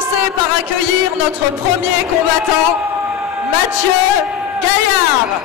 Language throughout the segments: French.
commencer par accueillir notre premier combattant, Mathieu Gaillard.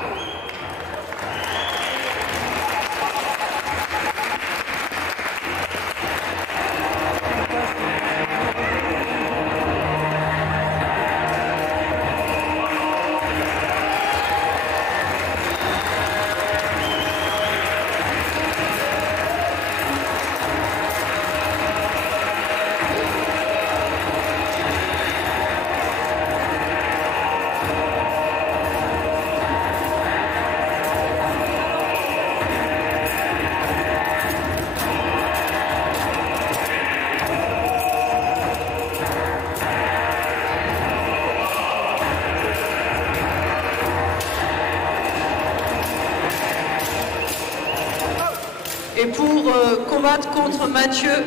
Et pour combattre contre Mathieu,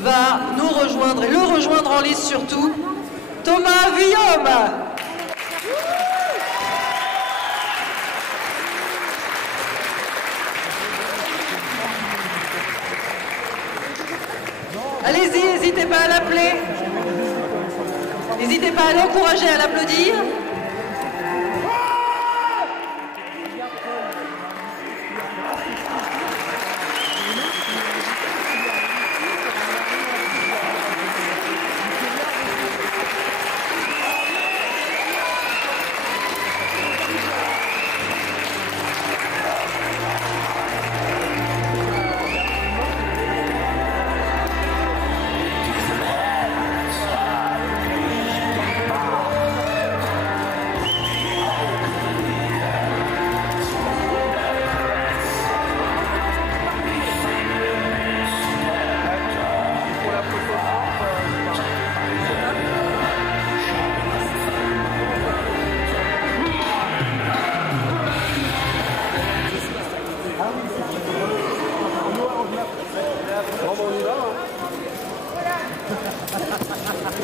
va nous rejoindre, et le rejoindre en lice surtout, Thomas Vuillaume. Allez-y, n'hésitez pas à l'appeler. N'hésitez pas à l'encourager, à l'applaudir.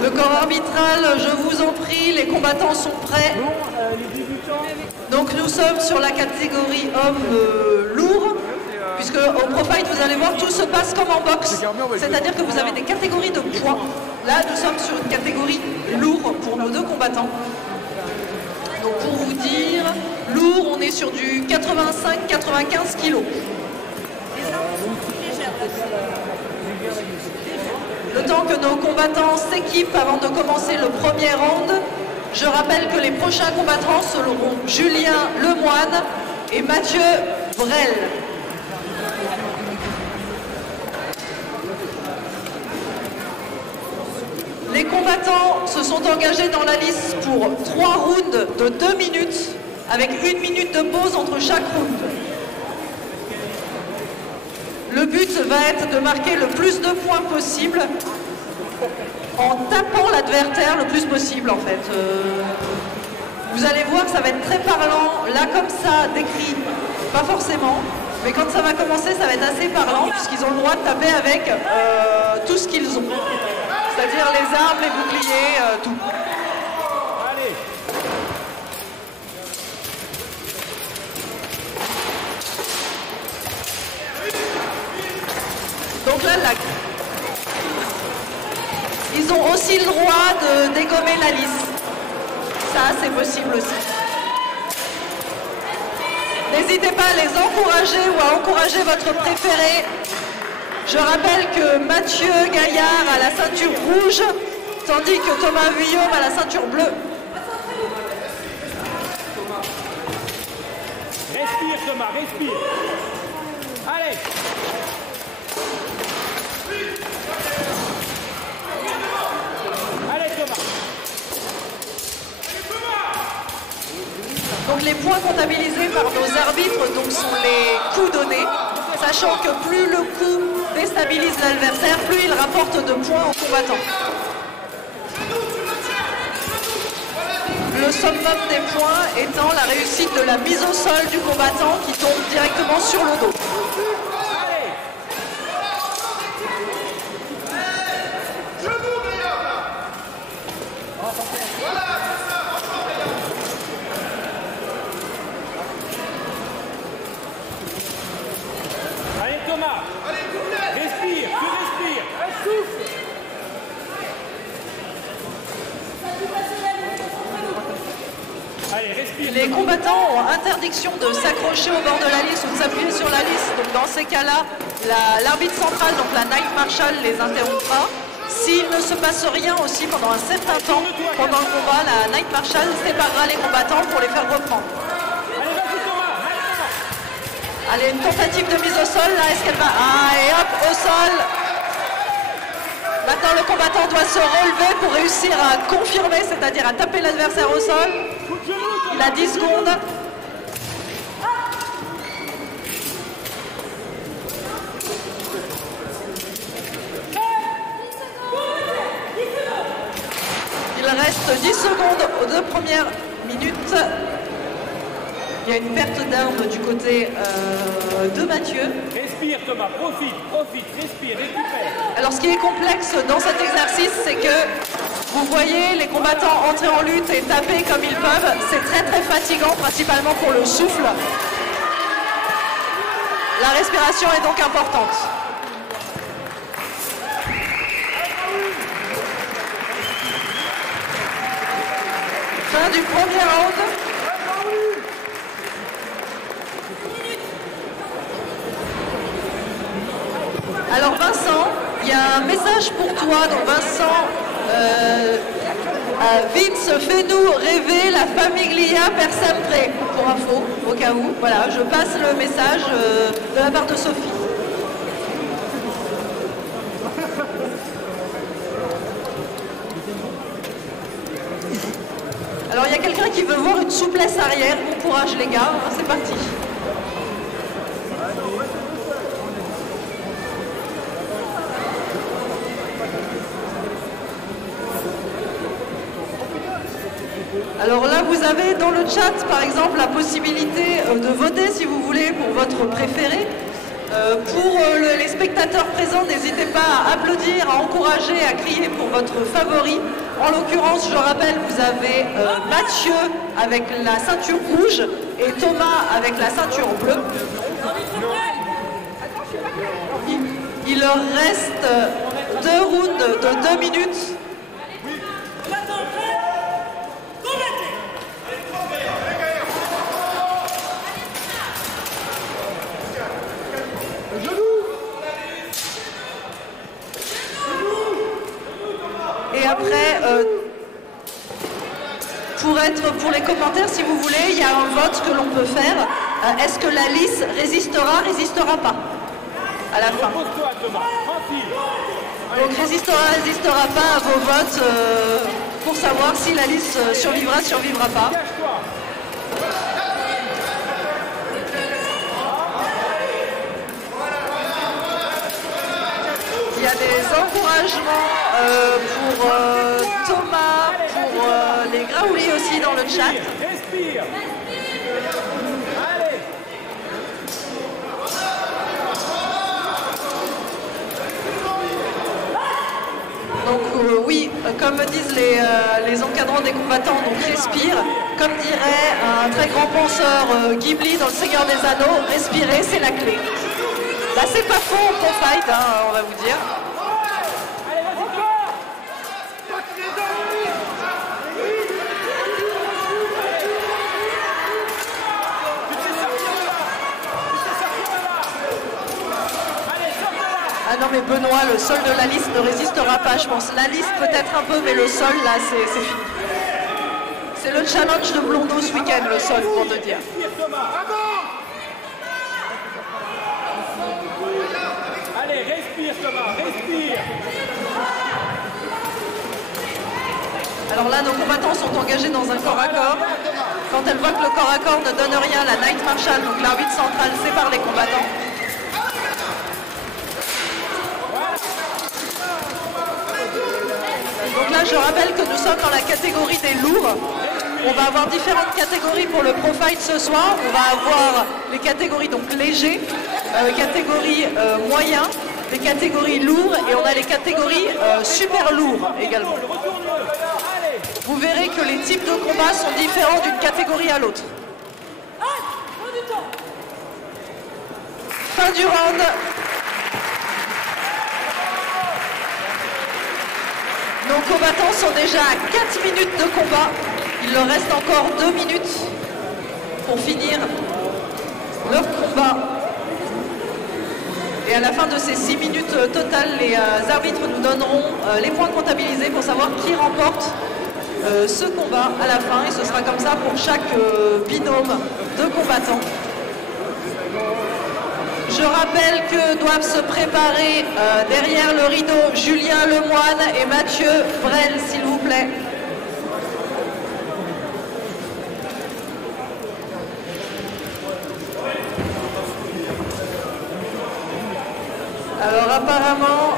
Le corps arbitral, je vous en prie, les combattants sont prêts. Donc nous sommes sur la catégorie homme lourd, puisque au Pro Fight, vous allez voir, tout se passe comme en boxe. C'est-à-dire que vous avez des catégories de poids. Là, nous sommes sur une catégorie lourd pour nos deux combattants. Donc pour vous dire, lourd, on est sur du 85-95 kilos. Le temps que nos combattants s'équipent avant de commencer le premier round, je rappelle que les prochains combattants seront Julien Lemoine et Mathieu Vrel. Les combattants se sont engagés dans la liste pour 3 rounds de 2 minutes, avec 1 minute de pause entre chaque round. Le but va être de marquer le plus de points possible en tapant l'adversaire le plus possible en fait. Vous allez voir que ça va être très parlant. Là comme ça, décrit, pas forcément. Mais quand ça va commencer, ça va être assez parlant puisqu'ils ont le droit de taper avec tout ce qu'ils ont. C'est-à-dire les armes, les boucliers, tout. Donc là, ils ont aussi le droit de dégommer la lisse. Ça, c'est possible aussi. N'hésitez pas à les encourager ou à encourager votre préféré. Je rappelle que Mathieu Gaillard a la ceinture rouge, tandis que Thomas Vuillaume a la ceinture bleue. Respire Thomas, respire. Allez. Allez Thomas. Donc les points comptabilisés par nos arbitres donc, sont les coups donnés, sachant que plus le coup déstabilise l'adversaire, plus il rapporte de points aux combattants. Le summum des points étant la réussite de la mise au sol du combattant qui tombe directement sur le dos. Allez Thomas. Respire, tu respires. Souffle. Les combattants ont interdiction de s'accrocher au bord de la lisse ou de s'appuyer sur la lisse. Donc dans ces cas-là, l'arbitre central, donc la Night Marshal, les interrompra. S'il ne se passe rien aussi pendant un certain temps, pendant le combat, la Night Marshal séparera les combattants pour les faire reprendre. Allez, une tentative de mise au sol, là, est-ce qu'elle va... Ah, et hop, au sol. Maintenant, le combattant doit se relever pour réussir à confirmer, c'est-à-dire à taper l'adversaire au sol. Il a 10 secondes. Il reste 10 secondes aux 2 premières minutes. Il y a une perte d'armes du côté de Mathieu. Respire Thomas, profite, respire, récupère. Alors ce qui est complexe dans cet exercice, c'est que vous voyez les combattants entrer en lutte et taper comme ils peuvent. C'est très très fatigant, principalement pour le souffle. La respiration est donc importante. Fin du premier round. Alors Vincent, il y a un message pour toi. Donc Vincent, Vince, fais-nous rêver la famiglia per sempre, pour info, au cas où. Voilà, je passe le message de la part de Sophie. Alors il y a quelqu'un qui veut voir une souplesse arrière. Bon courage les gars, c'est parti. Alors là, vous avez dans le chat, par exemple, la possibilité de voter, si vous voulez, pour votre préféré. Pour les spectateurs présents, n'hésitez pas à applaudir, à encourager, à crier pour votre favori. En l'occurrence, je rappelle, vous avez Mathieu avec la ceinture rouge et Thomas avec la ceinture bleue. Il leur reste 2 rounds de 2 minutes. Et après, pour les commentaires, si vous voulez, il y a un vote que l'on peut faire. Est-ce que la lisse résistera pas à la fin? Donc résistera pas à vos votes pour savoir si la lisse survivra pas. Il y a des encouragements pour Thomas, pour les Graouli aussi dans le chat. Respire. Allez. Donc oui, comme disent les encadrants des combattants, donc respire. Comme dirait un très grand penseur Ghibli dans Le Seigneur des Anneaux, respirer c'est la clé. Là c'est pas faux en pro fight, hein, on va vous dire. Ah non mais Benoît, le sol de la liste ne résistera pas, je pense. La liste peut-être un peu, mais le sol là c'est fini. C'est le challenge de Blondeau ce week-end, le sol, pour te dire. Allez, respire Thomas, respire. Alors là, nos combattants sont engagés dans un corps à corps. Quand elle voit que le corps à corps ne donne rien, la Night Marshal, donc l'arbitre central, sépare les combattants. Donc là, je rappelle que nous sommes dans la catégorie des lourds. On va avoir différentes catégories pour le Pro Fight ce soir. On va avoir les catégories donc légers, catégories moyens, les catégories lourds et on a les catégories super lourds également. Vous verrez que les types de combats sont différents d'une catégorie à l'autre. Fin du round. Nos combattants sont déjà à 4 minutes de combat. Il leur reste encore 2 minutes. pour finir leur combat. Et à la fin de ces 6 minutes totales, les arbitres nous donneront les points comptabilisés pour savoir qui remporte ce combat à la fin. Et ce sera comme ça pour chaque binôme de combattants. Je rappelle que doivent se préparer derrière le rideau Julien Lemoine et Mathieu Brel, s'il vous plaît. Alors apparemment,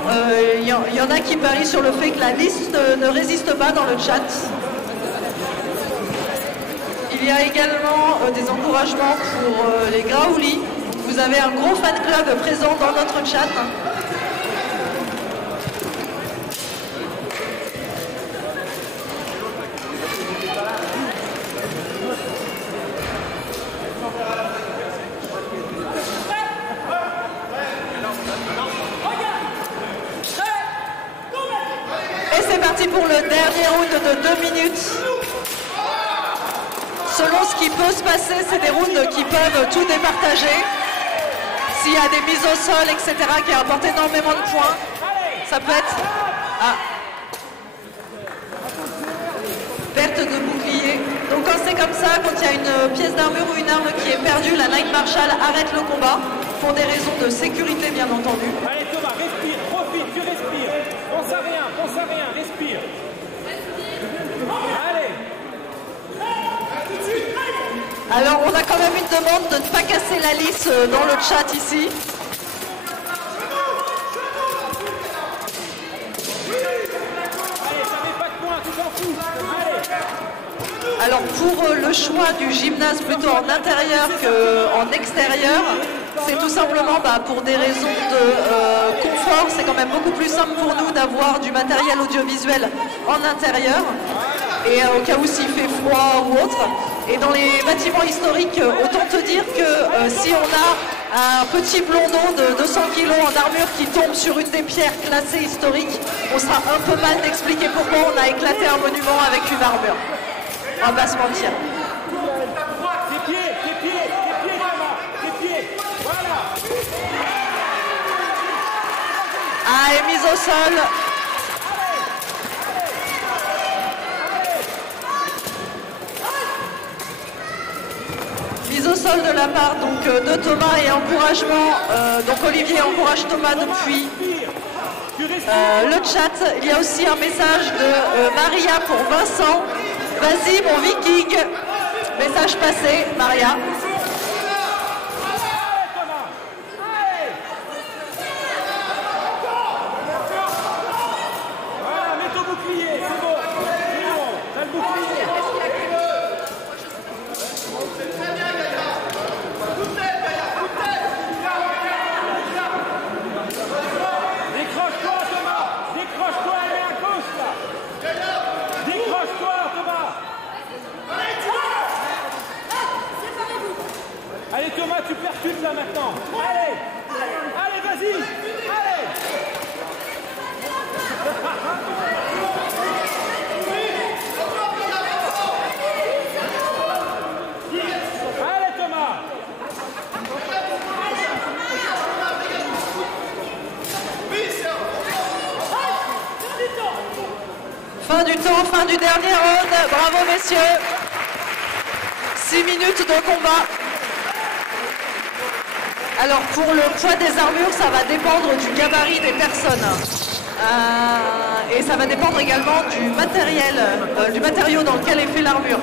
il y en a qui parient sur le fait que la liste ne résiste pas dans le chat. Il y a également des encouragements pour les Graouli. Vous avez un gros fan club présent dans notre chat. Et c'est parti pour le dernier round de 2 minutes. Selon ce qui peut se passer, c'est des rounds qui peuvent tout départager. S'il y a des mises au sol, etc., qui apportent énormément de points, ça peut être perte de bouclier. Donc quand c'est comme ça, quand il y a une pièce d'armure ou une arme qui est perdue, la Night Marshal arrête le combat pour des raisons de sécurité, bien entendu. Allez Thomas, respire, profite, tu respires. Pense à rien, respire. Allez. Alors on a quand même une demande de ne pas casser la lisse dans le chat ici. Allez, ça met pas de points, tu t'en fous. Allez. Alors pour le choix du gymnase plutôt en intérieur qu'en extérieur, c'est tout simplement pour des raisons de confort. C'est quand même beaucoup plus simple pour nous d'avoir du matériel audiovisuel en intérieur. Et au cas où s'il fait froid ou autre. Et dans les bâtiments historiques, autant te dire que si on a un petit blondeau de 200 kg en armure qui tombe sur une des pierres classées historiques, on sera un peu mal d'expliquer pourquoi on a éclaté un monument avec une armure. On va pas se mentir. Tes pieds, Thomas, tes pieds. Voilà. Ah, et mise au sol. Mise au sol de la part donc, de Thomas et encouragement. Donc Olivier encourage Thomas depuis le chat. Il y a aussi un message de Maria pour Vincent. Vas-y mon viking. Message passé, Maria. Voilà, mets ton bouclier, c'est bon, t'as le bouclier. Décroche-toi Thomas, décroche-toi, elle est à gauche là. Décroche-toi Thomas. Allez Thomas, tu percutes là maintenant. Allez, allez vas-y, allez. Allez Thomas. Fin du temps, fin du dernier round. Bravo messieurs. 6 minutes de combat. Alors pour le poids des armures, ça va dépendre du gabarit des personnes. Et ça va dépendre également du matériel, du matériau dans lequel est fait l'armure.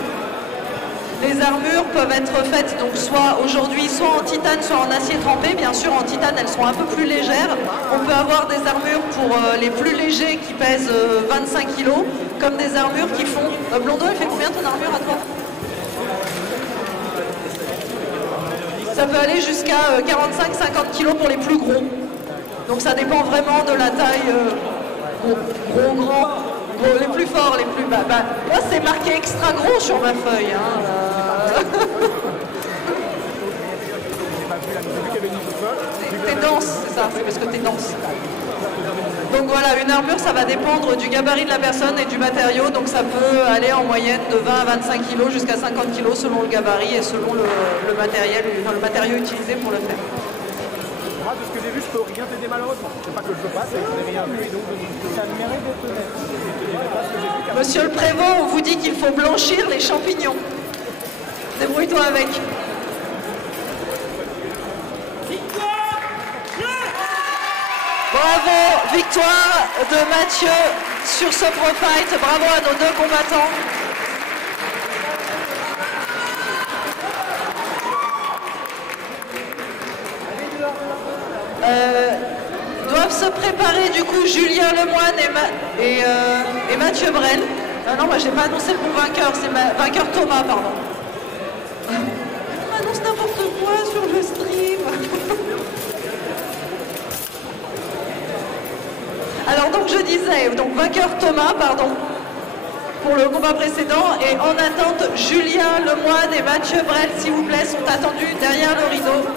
Les armures peuvent être faites donc soit aujourd'hui, soit en titane, soit en acier trempé. Bien sûr, en titane, elles sont un peu plus légères. On peut avoir des armures pour les plus légers qui pèsent 25 kg, comme des armures qui font... Blondeau, elle fait combien ton armure à toi? Ça peut aller jusqu'à 45-50 kg pour les plus gros. Donc ça dépend vraiment de la taille gros, grand. Bon, les plus forts, les plus bas. Moi, c'est marqué extra gros sur ma feuille. Hein, t'es dense, c'est ça, c'est parce que t'es dense. Donc voilà, une armure, ça va dépendre du gabarit de la personne et du matériau. Donc ça peut aller en moyenne de 20 à 25 kg jusqu'à 50 kg selon le gabarit et selon le matériel, enfin, le matériau utilisé pour le faire. Moi, de ce que j'ai vu, je peux rien t'aider malheureusement. C'est pas que je veux pas, c'est que je n'ai rien vu et donc ça mérite d'être honnête. Monsieur le prévôt, on vous dit qu'il faut blanchir les champignons. Débrouille-toi avec. Bravo, victoire de Mathieu sur ce Pro Fight. Bravo à nos deux combattants. Doivent se préparer du coup Julien Lemoine et Mathieu Brel. Non, moi j'ai pas annoncé le bon vainqueur, c'est vainqueur Thomas, pardon. On annonce n'importe quoi sur le stream. Alors donc je disais, donc vainqueur Thomas, pardon, pour le combat précédent, et en attente Julien Lemoine et Mathieu Brel, s'il vous plaît, sont attendus derrière le rideau.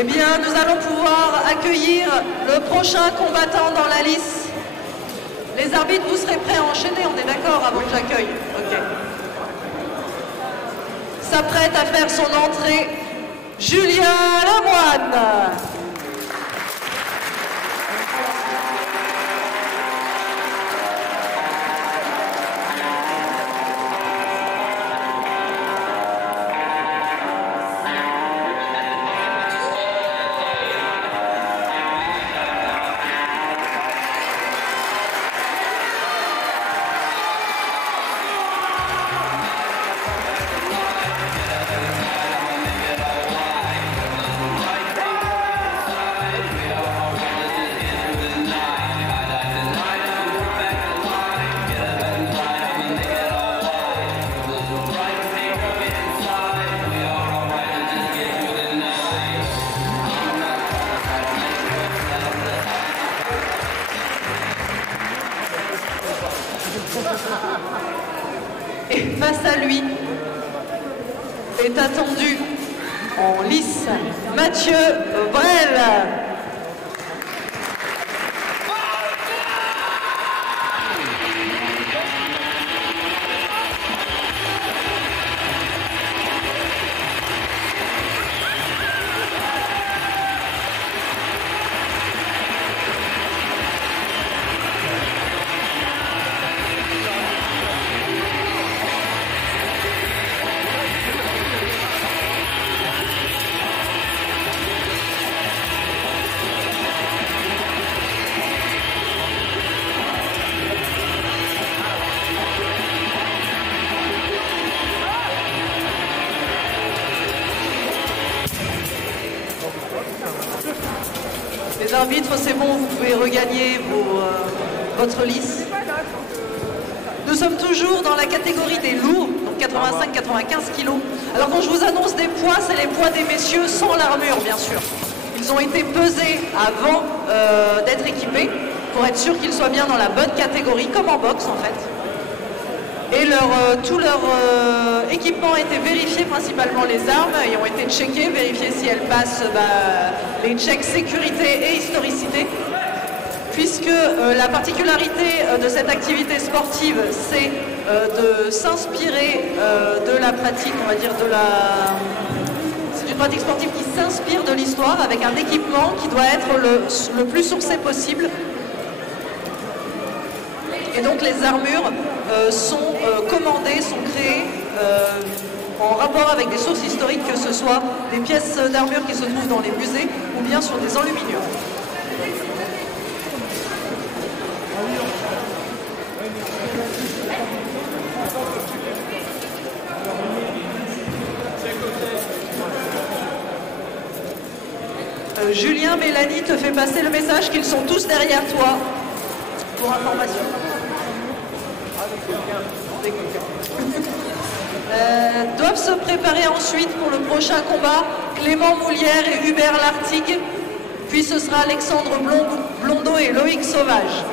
Eh bien, nous allons pouvoir accueillir le prochain combattant dans la lice. Les arbitres, vous serez prêts à enchaîner, on est d'accord, avant que j'accueille. Ok. S'apprête à faire son entrée, Julien Lemoine. Et face à lui est attendu en lice Mathieu Brel. Les arbitres, c'est bon, vous pouvez regagner votre lice. Nous sommes toujours dans la catégorie des lourds, donc 85-95 kg. Alors quand je vous annonce des poids, c'est les poids des messieurs sans l'armure, bien sûr. Ils ont été pesés avant d'être équipés, pour être sûr qu'ils soient bien dans la bonne catégorie, comme en boxe en fait. Et tout leur équipement a été vérifié, principalement les armes, et ont été checkées, vérifiées si elles passent les checks sécurité et historicité. Puisque la particularité de cette activité sportive, c'est de s'inspirer de la pratique, on va dire, c'est une pratique sportive qui s'inspire de l'histoire, avec un équipement qui doit être le plus sourcé possible. Et donc les armures sont commandées, sont créées en rapport avec des sources historiques, que ce soit des pièces d'armure qui se trouvent dans les musées ou bien sur des enluminures. Julien, Mélanie te fait passer le message qu'ils sont tous derrière toi, pour information. Doivent se préparer ensuite pour le prochain combat Clément Moulière et Hubert Lartigue, puis ce sera Alexandre Blondeau et Loïc Sauvage.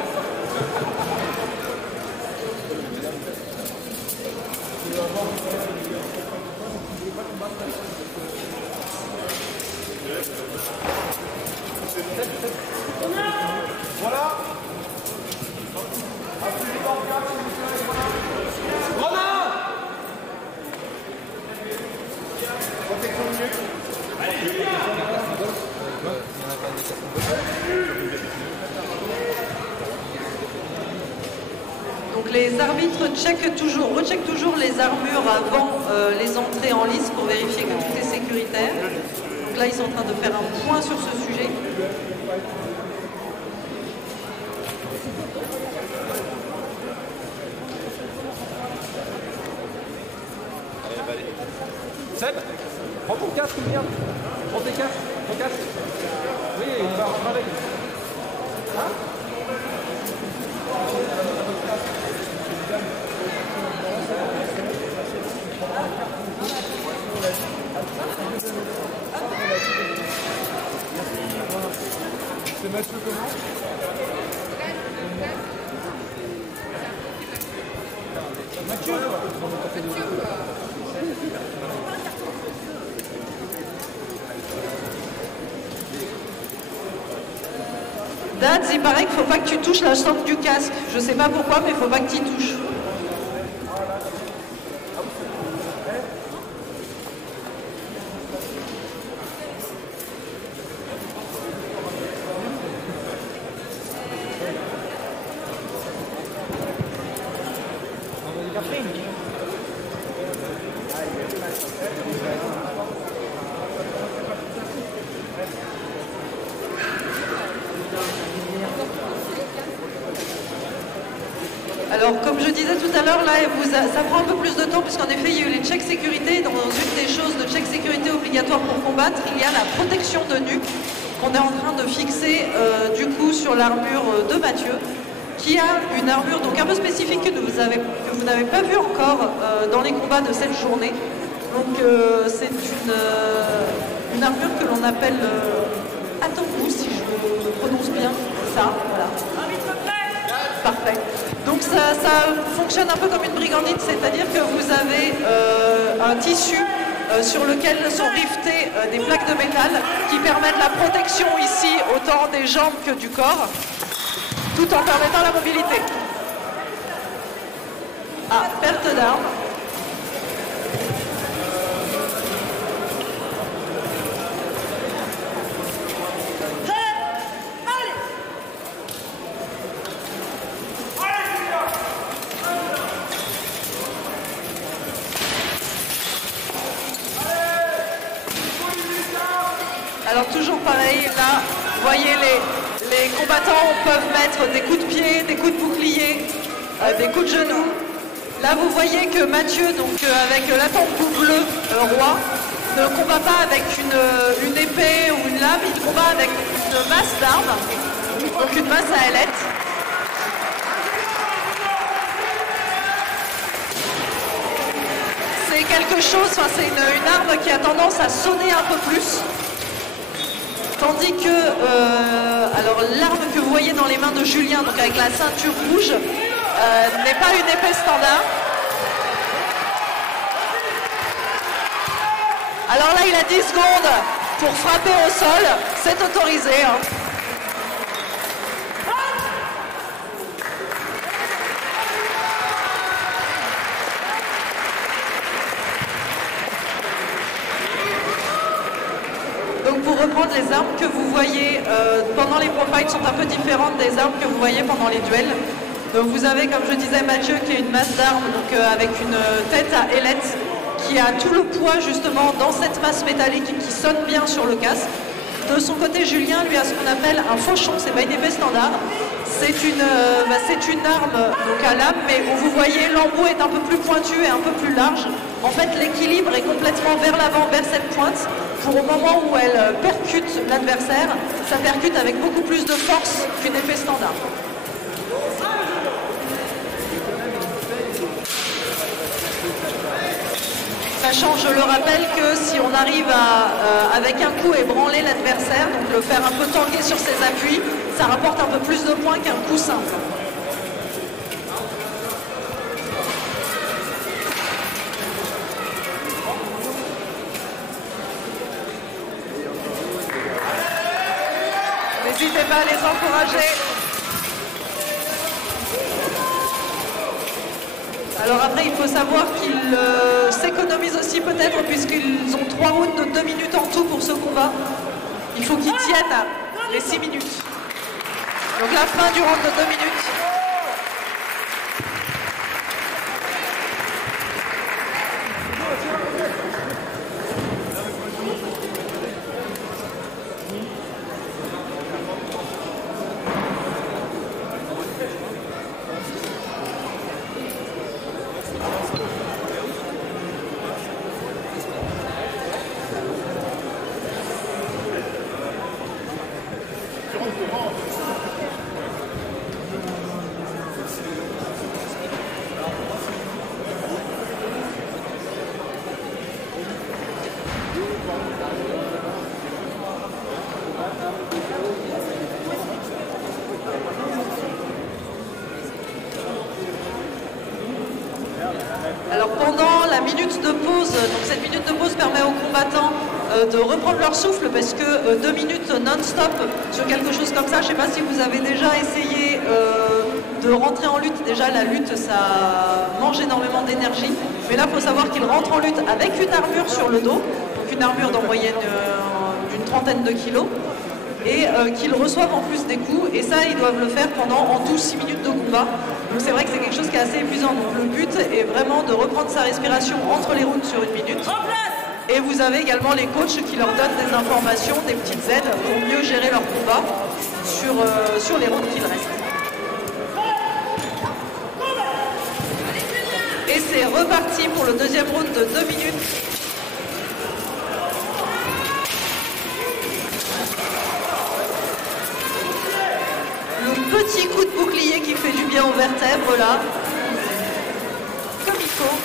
Donc les arbitres recheckent toujours les armures avant les entrées en lice pour vérifier que tout est sécuritaire. Donc là, ils sont en train de faire un point sur ce sujet. Seb, prends ton casque, viens. Prends tes casques, ton casque. Oui, on va rentrer avec. Hein? C'est Mathieu comment? Mathieu. Dads, il paraît qu'il ne faut pas que tu touches la sangle du casque. Je ne sais pas pourquoi, mais il ne faut pas que tu y touches. Alors, comme je disais tout à l'heure, là, ça prend un peu plus de temps puisqu'en effet, il y a eu les checks sécurité. Dans une des choses de check sécurité obligatoire pour combattre, il y a la protection de nuque qu'on est en train de fixer du coup sur l'armure de Mathieu, qui a une armure donc un peu spécifique que vous n'avez pas vu encore dans les combats de cette journée. Donc, c'est une armure que l'on appelle Atomu, si je prononce bien ça. Voilà. Parfait. Donc ça fonctionne un peu comme une brigandine, c'est-à-dire que vous avez un tissu sur lequel sont rivetées des plaques de métal qui permettent la protection ici autant des jambes que du corps, tout en permettant la mobilité. Ah, perte d'armes. Alors toujours pareil, là, vous voyez les combattants peuvent mettre des coups de pied, des coups de bouclier, des coups de genoux. Là vous voyez que Mathieu, donc avec la tempe bleue roi, ne combat pas avec une épée ou une lame, il combat avec une masse d'armes, donc une masse à ailette. C'est quelque chose, enfin c'est une arme qui a tendance à sonner un peu plus. Tandis que alors l'arme que vous voyez dans les mains de Julien, donc avec la ceinture rouge, n'est pas une épée standard. Alors là, il a 10 secondes pour frapper au sol, c'est autorisé. Hein. Donc pour reprendre, les armes que vous voyez pendant les profiles sont un peu différentes des armes que vous voyez pendant les duels. Donc vous avez, comme je disais, Mathieu qui a une masse d'armes avec une tête à ailette qui a tout le poids justement dans cette masse métallique qui sonne bien sur le casque. De son côté, Julien, lui, a ce qu'on appelle un fauchon, c'est pas une épée standard. C'est une arme donc à lame, mais où vous voyez l'embout est un peu plus pointu et un peu plus large. En fait, l'équilibre est complètement vers l'avant, vers cette pointe. Pour au moment où elle percute l'adversaire, ça percute avec beaucoup plus de force qu'une épée standard. Sachant, je le rappelle, que si on arrive avec un coup, ébranler l'adversaire, donc le faire un peu tanguer sur ses appuis, ça rapporte un peu plus de points qu'un coup simple. N'hésitez pas à les encourager. Alors après, il faut savoir qu'ils s'économisent aussi peut-être puisqu'ils ont 3 rounds de 2 minutes en tout pour ce combat. Il faut qu'ils tiennent les 6 minutes. Donc la fin du round de 2 minutes. Alors pendant la minute de pause, donc cette minute de pause permet aux combattants de reprendre leur souffle parce que 2 minutes non-stop sur quelque chose comme ça, je ne sais pas si vous avez déjà essayé de rentrer en lutte. Déjà la lutte ça mange énormément d'énergie, mais là il faut savoir qu'ils rentrent en lutte avec une armure sur le dos, donc une armure d'en moyenne d'une trentaine de kilos, et qu'ils reçoivent en plus des coups, et ça ils doivent le faire pendant en tout 6 minutes de combat. Donc c'est vrai que c'est quelque chose qui est assez épuisant, donc le but est vraiment de reprendre sa respiration entre les rounds sur 1 minute. Et vous avez également les coachs qui leur donnent des informations, des petites aides pour mieux gérer leur combat sur les rounds qu'il reste. Et c'est reparti pour le deuxième round de 2 minutes. Le petit coup de bouclier qui fait du bien aux vertèbres là, comme il faut.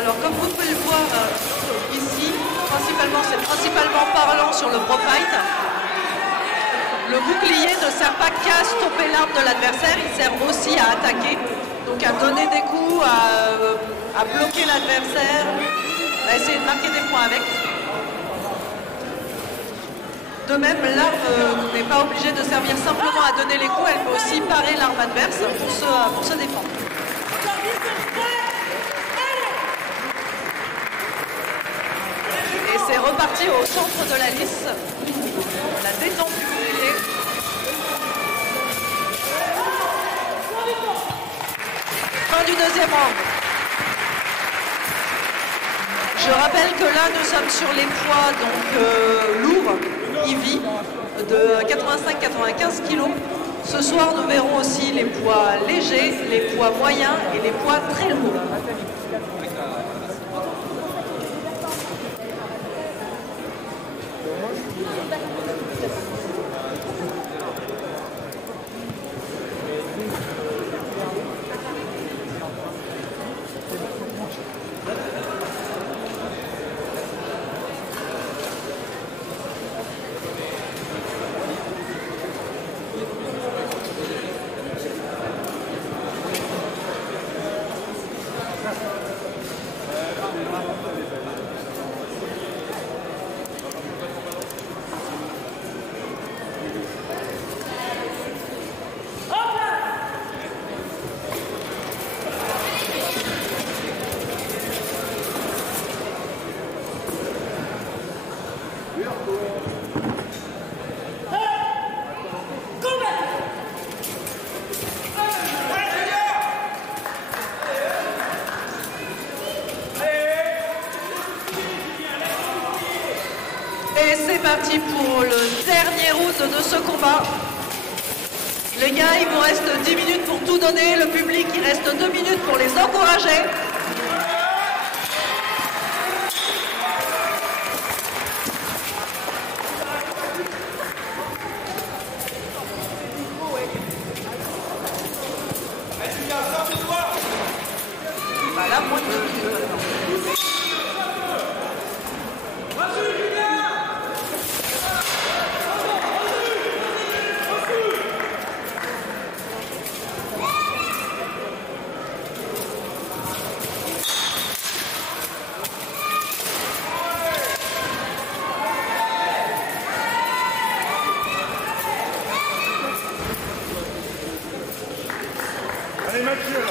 Alors comme vous pouvez le voir ici, c'est principalement parlant sur le pro-fight. Le bouclier ne sert pas qu'à stopper l'arme de l'adversaire, il sert aussi à attaquer, donc à donner des coups, à bloquer l'adversaire, à essayer de marquer des points avec. De même, l'arme n'est pas obligée de servir simplement à donner les coups, elle peut aussi parer l'arme adverse pour se défendre. Et c'est reparti au centre de la lisse, la détente du bouclier. Fin du deuxième round. Je rappelle que là nous sommes sur les poids donc lourds, heavy, de 85-95 kg. Ce soir nous verrons aussi les poids légers, les poids moyens et les poids très lourds. parti pour le dernier round de ce combat. Les gars, il vous reste 10 minutes pour tout donner. Le public, il reste 2 minutes pour les encourager. Voilà, moins de 2 minutes. Allez Mathieu.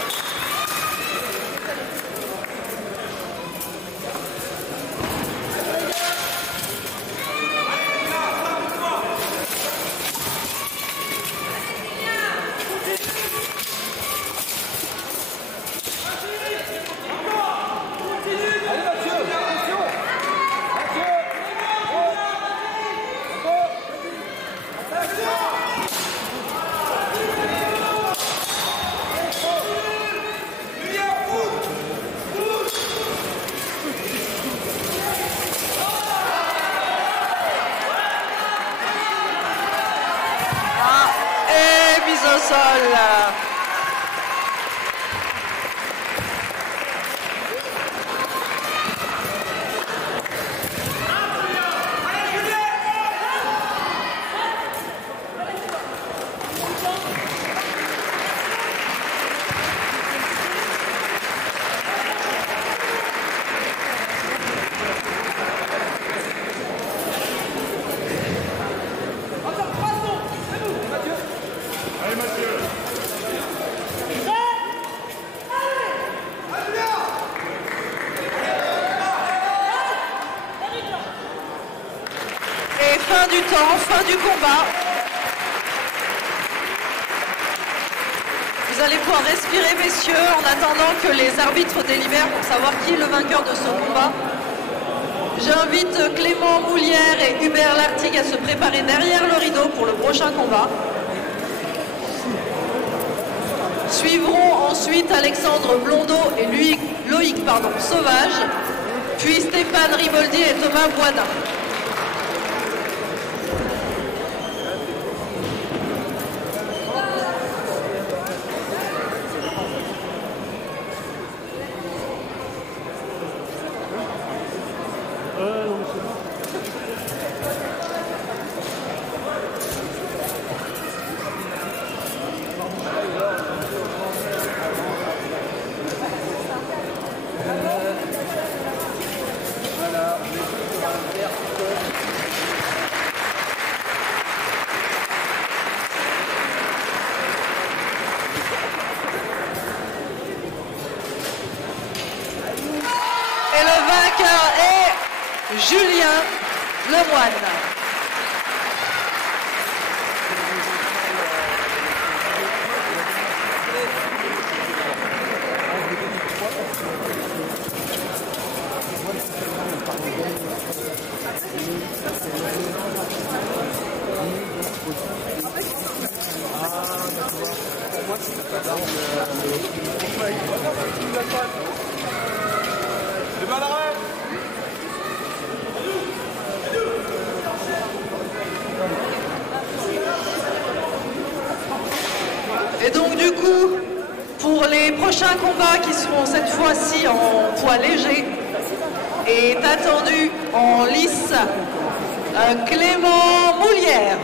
Au sol. Et fin du temps, fin du combat. Vous allez pouvoir respirer, messieurs, en attendant que les arbitres délibèrent pour savoir qui est le vainqueur de ce combat. J'invite Clément Moulière et Hubert Lartigue à se préparer derrière le rideau pour le prochain combat. Suivront ensuite Alexandre Blondeau et Loïc Sauvage, puis Stéphane Riboldi et Thomas Boisdin. Et le vainqueur est Julien Lemoine. Et donc du coup, pour les prochains combats qui seront cette fois-ci en poids léger, est attendu en lice Clément Moulière.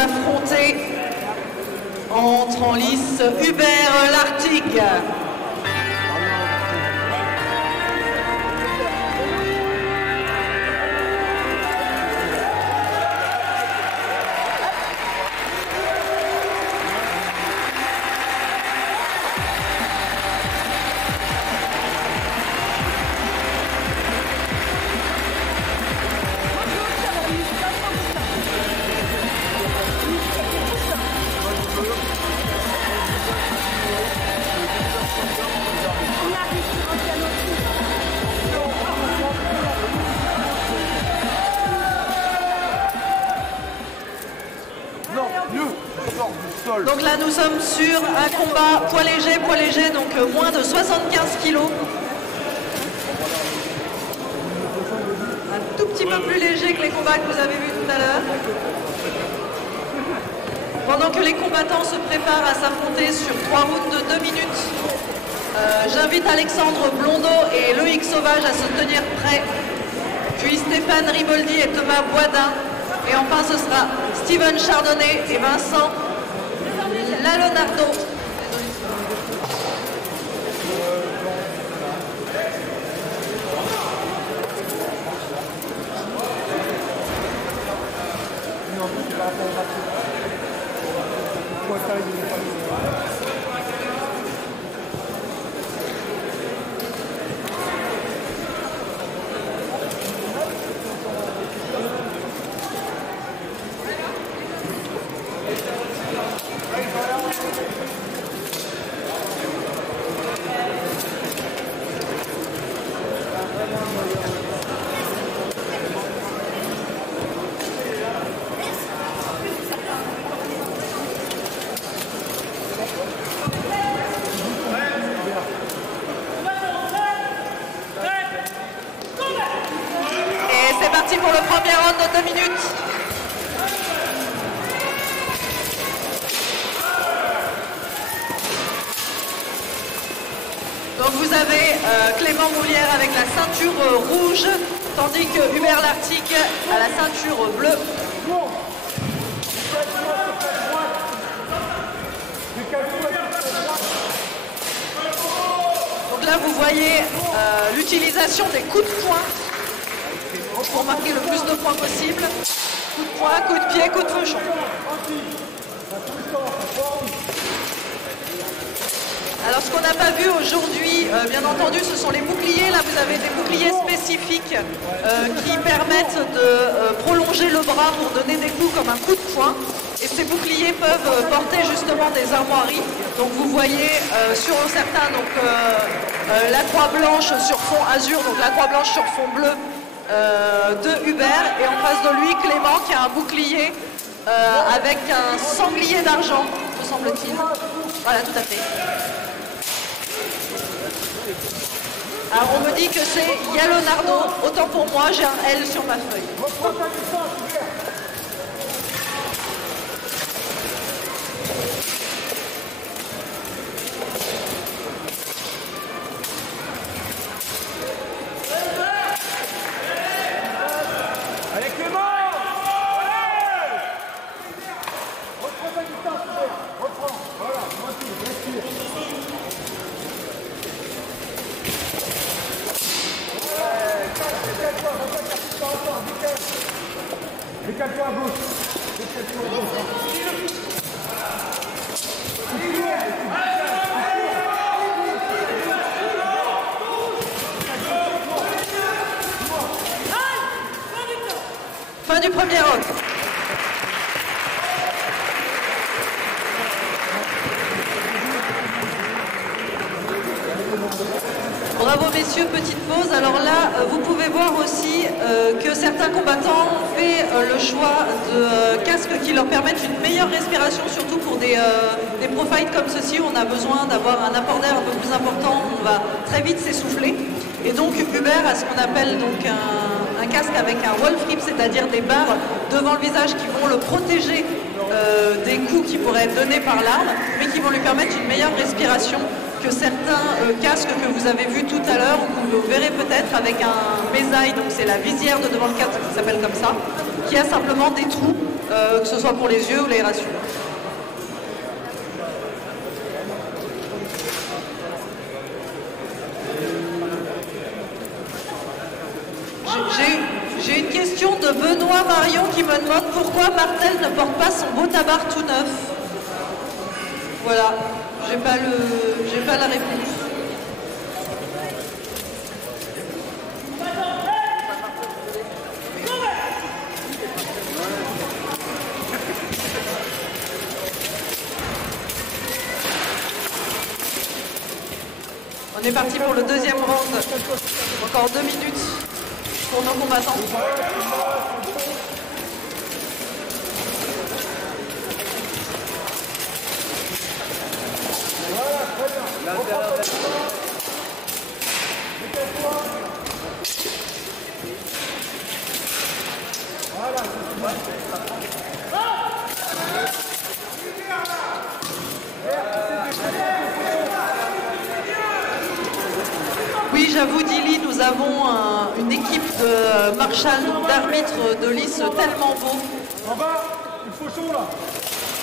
affronter, entre en lice Hubert Lartigue. Donc là, nous sommes sur un combat poids léger, donc moins de 75 kilos. Un tout petit peu plus léger que les combats que vous avez vus tout à l'heure. Pendant que les combattants se préparent à s'affronter sur 3 rounds de 2 minutes, j'invite Alexandre Blondeau et Loïc Sauvage à se tenir prêts, puis Stéphane Riboldi et Thomas Boisdin, et enfin ce sera Steven Chardonnay et Vincent Lalonardo. Pour le premier round de 2 minutes. Donc vous avez Clément Moulière avec la ceinture rouge, tandis que Hubert Lartigue a la ceinture bleue. Donc là vous voyez l'utilisation des coups de poing pour marquer le plus de points possible. Coup de poing, coup de pied, coup de fauchon. Alors ce qu'on n'a pas vu aujourd'hui, bien entendu, ce sont les boucliers. Là vous avez des boucliers spécifiques qui permettent de prolonger le bras pour donner des coups comme un coup de poing. Et ces boucliers peuvent porter justement des armoiries. Donc vous voyez sur certains la croix blanche sur fond azur, donc la croix blanche sur fond bleu de Hubert, et en face de lui Clément qui a un bouclier avec un sanglier d'argent, me semble-t-il. Voilà, tout à fait. Alors on me dit que c'est Yalonardo, autant pour moi j'ai un L sur ma feuille. Décale-toi à gauche. Décale-toi à gauche. Fin du premier round. Bravo messieurs, petite pause. Alors là, vous pouvez voir aussi que certains combattants ont fait le choix de casques qui leur permettent une meilleure respiration, surtout pour des pro fights comme ceci où on a besoin d'avoir un apport d'air un peu plus important, on va très vite s'essouffler. Et donc Hubert a ce qu'on appelle donc un casque avec un wolf rib, c'est-à-dire des barres devant le visage qui vont le protéger des coups qui pourraient être donnés par l'arme, mais qui vont lui permettre une meilleure respiration que certains casques que vous avez vus tout à l'heure, ou que vous verrez peut-être avec un mésaille, donc c'est la visière de devant le casque qui s'appelle comme ça, qui a simplement des trous que ce soit pour les yeux ou l'aération. J'ai une question de Benoît Marion qui me demande pourquoi Martel ne porte pas son beau tabard tout neuf. Voilà, j'ai pas la réponse. On est parti pour le deuxième round. Encore 2 minutes pour nos combattants. Oui, j'avoue, Dilly, nous avons une équipe de marshals, d'arbitres de lice tellement beau. En bas, il faut chaud là.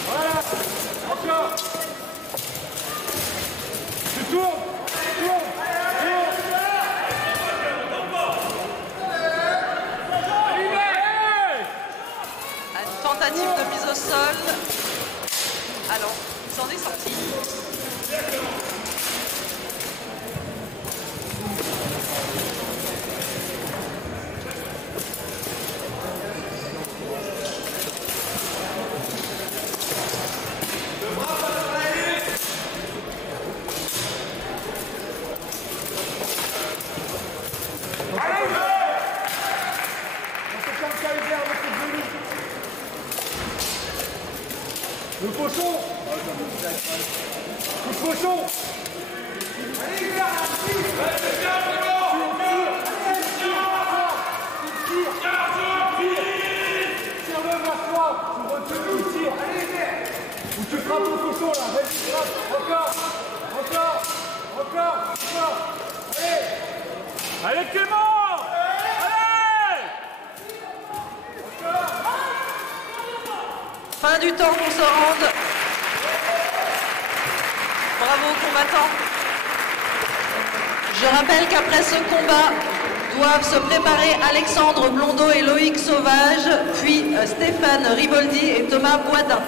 Voilà, encore. Tu tournes, Tentative de mise au sol. Alors, il s'en est sorti. Le cochon. Le cochon. Allez, tire le vers toi. Tu recules, tu tires. Ou tu frappes le cochon là. Vas-y, frappe. Encore. Allez, Clément. Fin du temps pour ce round. Bravo aux combattants. Je rappelle qu'après ce combat, doivent se préparer Alexandre Blondeau et Loïc Sauvage, puis Stéphane Riboldi et Thomas Boisdin.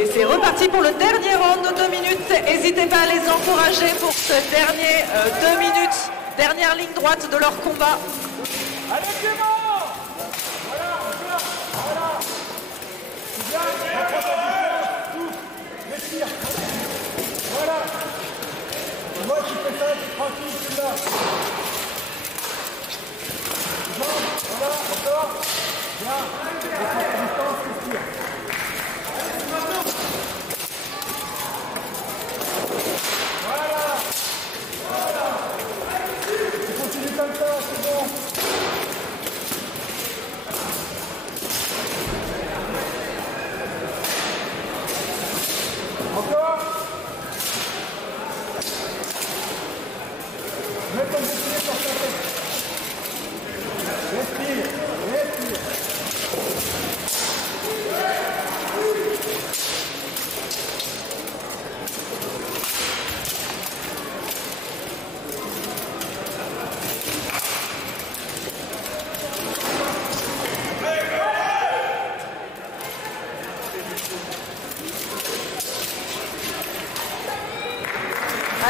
Et c'est reparti pour le dernier round de 2 minutes. N'hésitez pas à les encourager pour ce dernier 2 minutes. Dernière ligne droite de leur combat. Allez, Clément. Voilà. C'est bien, respire. Voilà. Moi, tu fais ça, tu es tranquille, tu es là. Voilà, encore. Bien. Distance, respire. Continue comme ça, c'est bon. Encore. Mets ton bouclier sur ta tête. Respire.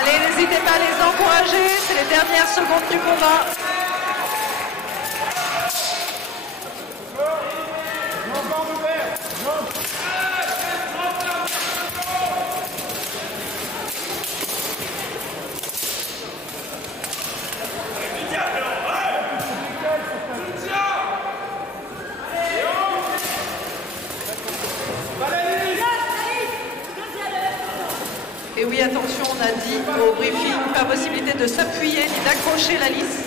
Allez, n'hésitez pas à les encourager, c'est les dernières secondes du combat. Et oui, attention, on a dit au briefing, pas possibilité de s'appuyer ni d'accrocher la lisse.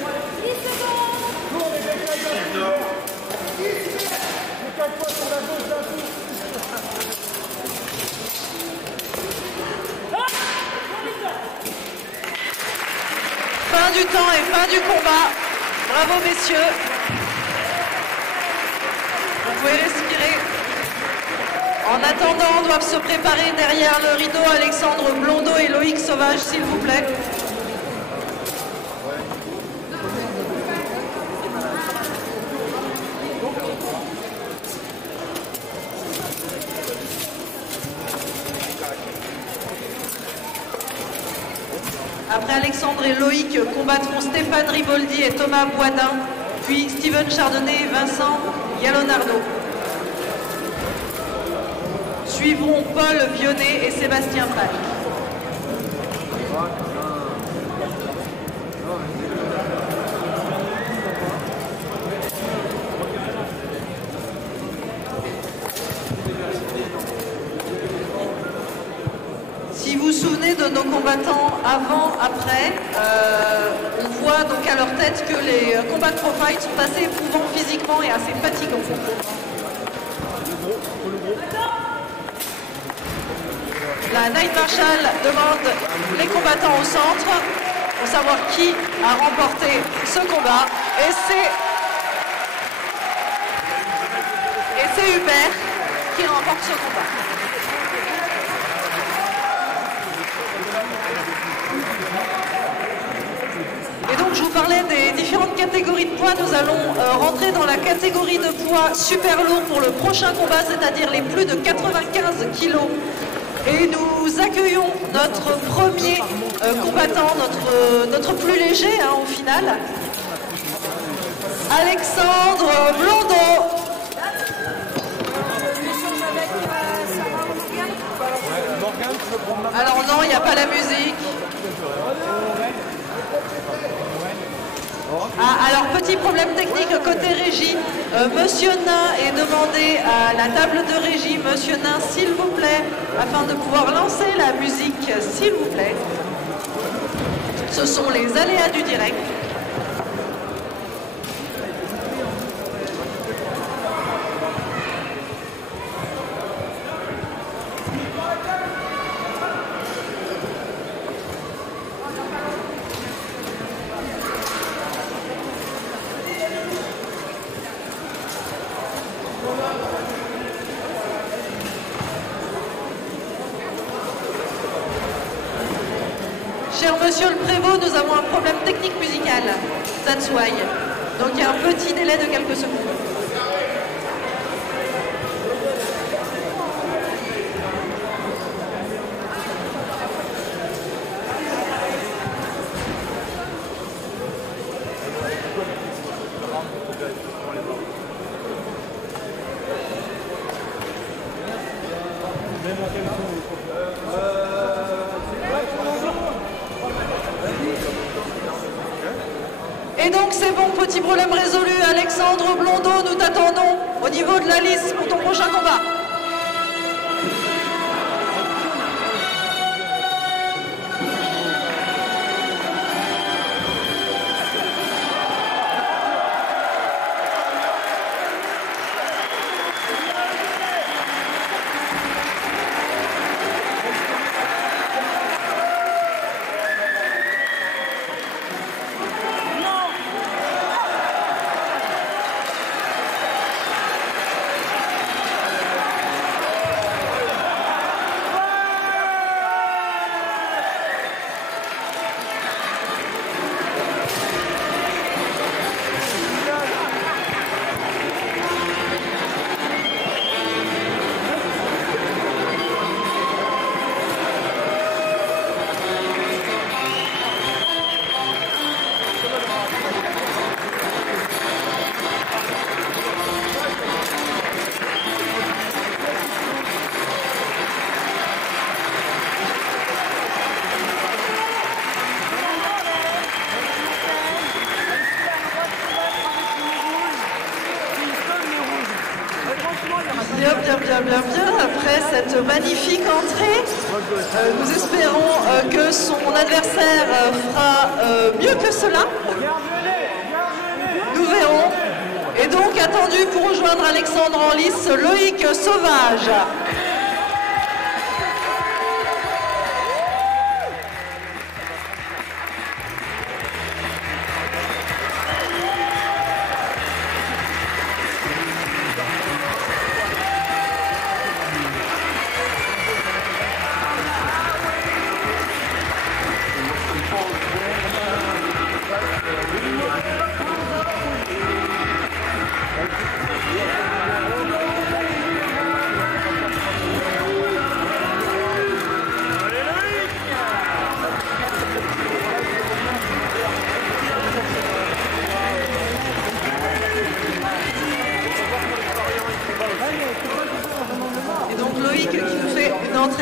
Fin du temps et fin du combat. Bravo messieurs. Vous pouvez respirer. En attendant, doivent se préparer derrière le rideau Alexandre Blondeau et Loïc Sauvage, s'il vous plaît. Après Alexandre et Loïc combattront Stéphane Riboldi et Thomas Boisdin, puis Steven Chardonnay et Vincent Yalonardo. Suivront Paul Vionnet et Sébastien Falk. Si vous vous souvenez de nos combattants avant, après, on voit donc à leur tête que les combats de pro fight sont assez éprouvants physiquement et assez fatigants. La Night Marshall demande les combattants au centre pour savoir qui a remporté ce combat. Et c'est Hubert qui remporte ce combat. Et donc je vous parlais des différentes catégories de poids. Nous allons rentrer dans la catégorie de poids super lourd pour le prochain combat, c'est-à-dire les plus de 95 kilos. Et nous accueillons notre premier combattant, notre plus léger au final, Alexandre Blondeau. Alors non, il n'y a pas la musique. Ah, alors petit problème technique côté régie. Monsieur Nain est demandé à la table de régie. Monsieur Nain, s'il vous plaît, afin de pouvoir lancer la musique, s'il vous plaît. Ce sont les aléas du direct. Cher monsieur le prévôt, nous avons un problème technique musical. That's why. Donc il y a un petit délai de quelques secondes. Et donc c'est bon, petit problème résolu. Alexandre Blondeau, nous t'attendons au niveau de la liste pour ton prochain combat. Bien. Après cette magnifique entrée, nous espérons que son adversaire fera mieux que cela. Nous verrons. Et donc attendu pour rejoindre Alexandre en lice, Loïc Sauvage.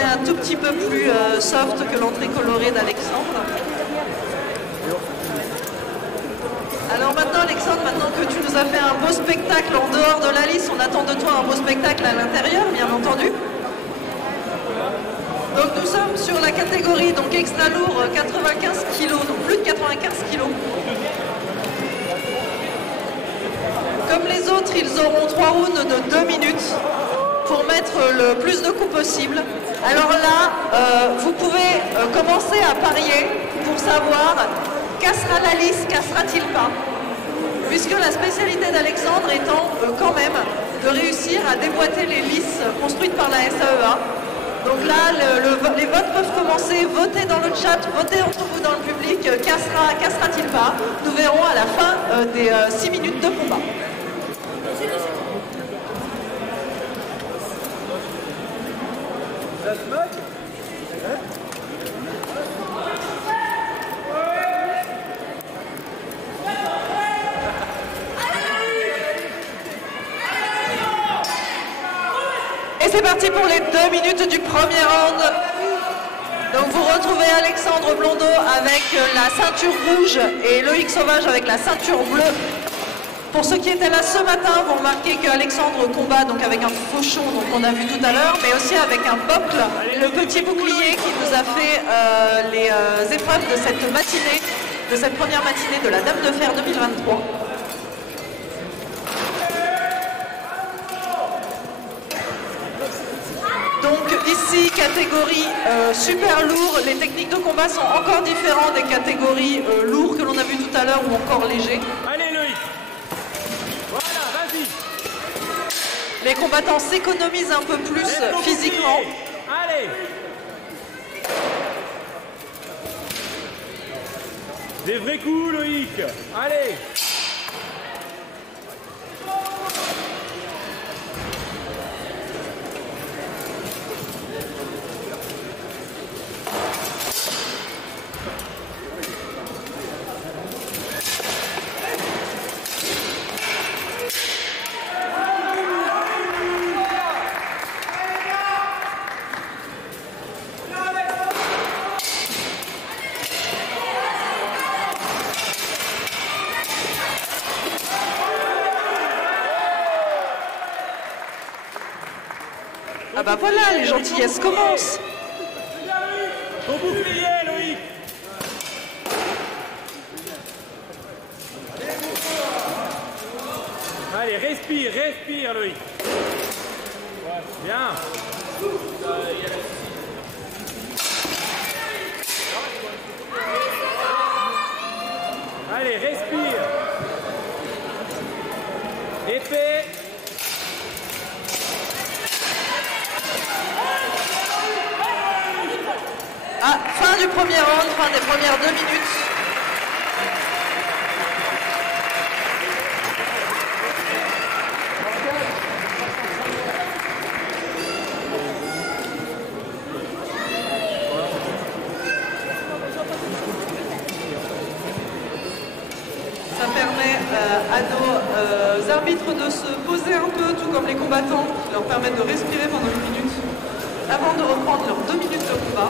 Un tout petit peu plus soft que l'entrée colorée d'Alexandre. Alors maintenant Alexandre, maintenant que tu nous as fait un beau spectacle en dehors de la lice, on attend de toi un beau spectacle à l'intérieur, bien entendu. Donc nous sommes sur la catégorie donc extra lourd 95 kg, donc plus de 95 kg. Comme les autres, ils auront 3 rounds de 2 minutes pour mettre le plus de coups possible. Alors là, vous pouvez commencer à parier pour savoir cassera la lice, cassera-t-il pas, puisque la spécialité d'Alexandre étant quand même de réussir à déboîter les lisses construites par la SAEA. Donc là, les votes peuvent commencer, votez dans le chat, votez entre vous dans le public, cassera-t-il pas. Nous verrons à la fin des 6 minutes de combat. Et c'est parti pour les 2 minutes du premier round. Donc vous retrouvez Alexandre Blondeau avec la ceinture rouge et Loïc Sauvage avec la ceinture bleue. Pour ceux qui étaient là ce matin, vous remarquez qu'Alexandre combat donc avec un fauchon qu'on a vu tout à l'heure, mais aussi avec un bocle, le petit bouclier qui nous a fait les épreuves de cette matinée, de cette première matinée de la Dame de Fer 2023. Donc ici, catégorie super lourd, les techniques de combat sont encore différentes des catégories lourds que l'on a vu tout à l'heure ou encore légers. Allez Loïc. Voilà, vas-y. Les combattants s'économisent un peu plus physiquement. Allez. Des vrais coups Loïc. Allez. Ah bah voilà, les gentillesses commencent. Ton bouclier, Loïc. Allez, respire, respire, Loïc. Bien. Allez, respire. Épée. Ah, fin du premier round, fin des premières 2 minutes. Ça permet à nos arbitres de se poser un peu, tout comme les combattants, qui leur permettent de respirer pendant 1 minute, avant de reprendre leurs 2 minutes de combat.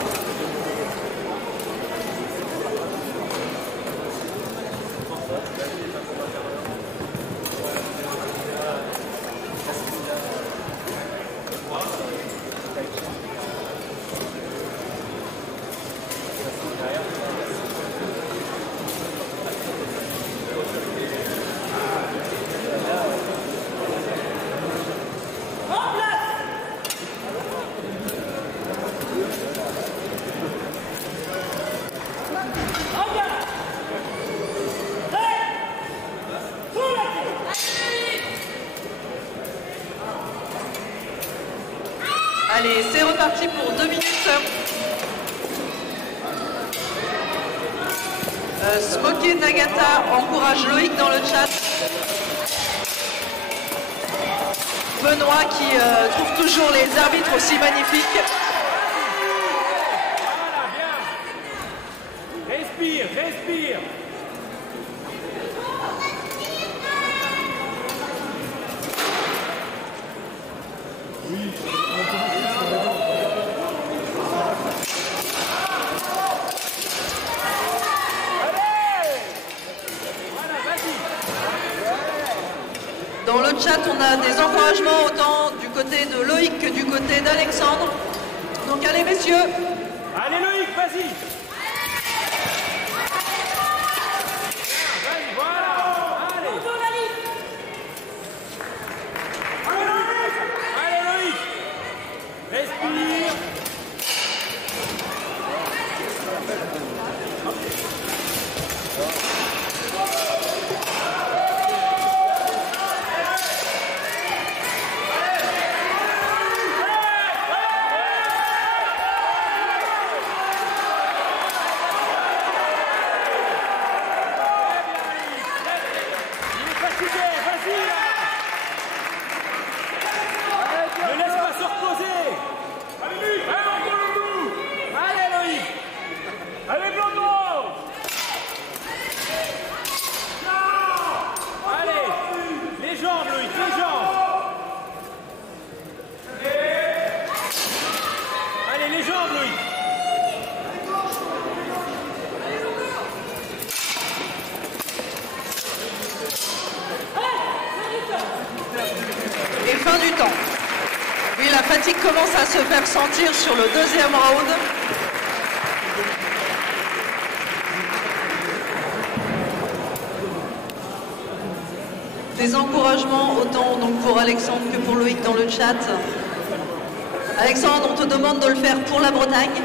Allez, c'est reparti pour 2 minutes. Smokey Nagata encourage Loïc dans le chat. Benoît qui trouve toujours les arbitres aussi magnifiques. Voilà, bien. Respire, respire. Dans le chat, on a des encouragements autant du côté de Loïc que du côté d'Alexandre. Donc allez messieurs. Allez Loïc, vas-y. Vas-y, voilà. Allez. Allez Loïc. Respire. Ne laisse pas se reposer. Allez Loïc. Allez Blondeau. Allez, les jambes Loïc, les jambes. Allez, les jambes Loïc. Et fin du temps. Oui, la fatigue commence à se faire sentir sur le deuxième round. Des encouragements autant donc pour Alexandre que pour Loïc dans le chat. Alexandre, on te demande de le faire pour la Bretagne.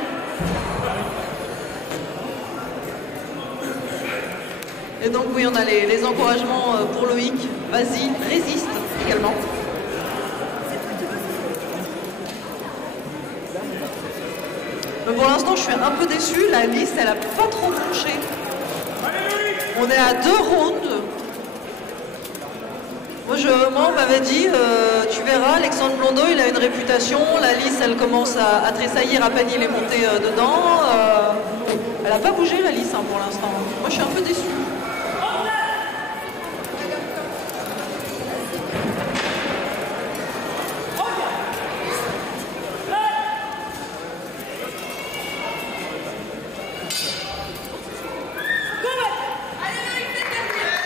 Et donc oui, on a les encouragements pour Loïc. Vas-y, résiste également. Mais pour l'instant, je suis un peu déçue. La liste, elle a pas trop bouché. On est à 2 rounds. Moi, on m'avait dit, tu verras, Alexandre Blondeau, il a une réputation. La liste, elle commence à tressaillir à peine il est monté dedans. Elle n'a pas bougé, la liste, pour l'instant. Moi, je suis un peu déçue.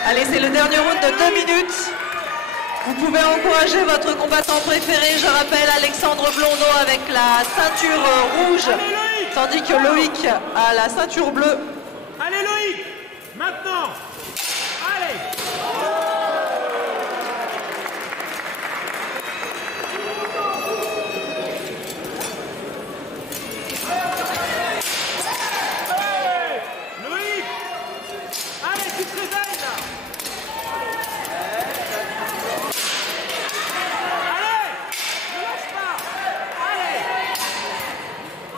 Allez, c'est le dernier round de 2 minutes. Vous pouvez encourager votre combattant préféré. Je rappelle Alexandre Blondeau avec la ceinture rouge, tandis que Loïc a la ceinture bleue. Allez Loïc, maintenant. Allez. Loïc. Allez, tu te réveilles là.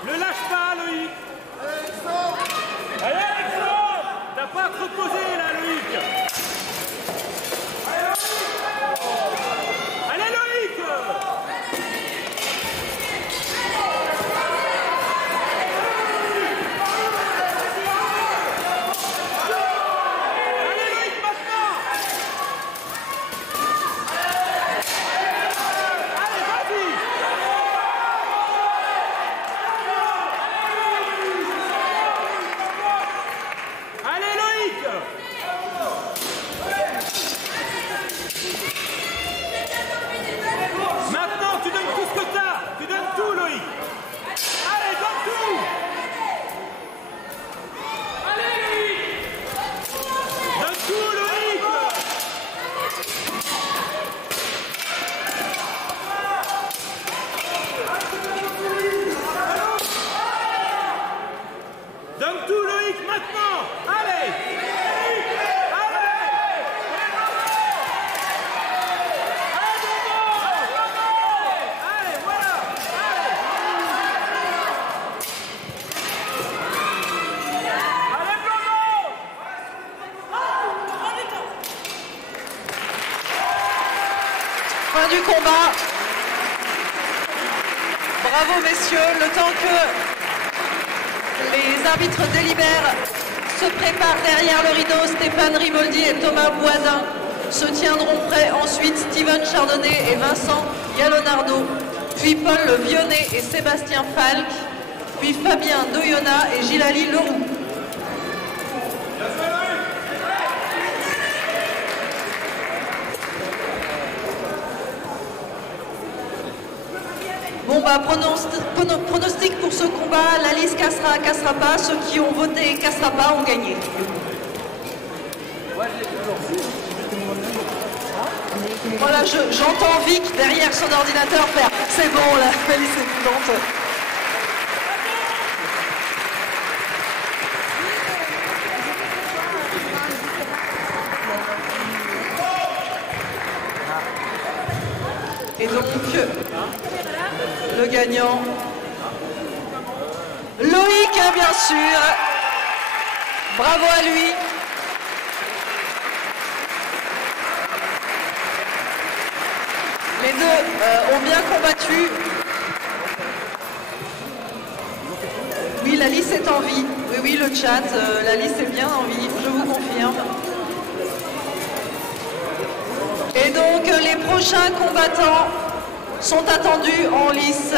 Ne lâche pas, Loïc. Allez, Alexandre. T'as pas à te reposer, là. du combat. Bravo messieurs, le temps que les arbitres délibèrent se préparent derrière le rideau, Stéphane Riboldi et Thomas Boisin se tiendront prêts. Ensuite, Steven Chardonnay et Vincent Yalonardo, puis Paul Vionnet et Sébastien Falk, puis Fabien Doyona et Gilali Leroux. Bon bah, pronostic pour ce combat, la liste cassera pas, ceux qui ont voté cassera pas ont gagné. Voilà, j'entends Vic derrière son ordinateur faire « c'est bon, la Félix est prudente ». Et donc, le gagnant, Loïc, bien sûr. Bravo à lui. Les deux ont bien combattu. Oui, la liste est en vie. Oui, le chat, la liste est bien en vie, je vous confirme. Et donc, les prochains combattants sont attendus en lice.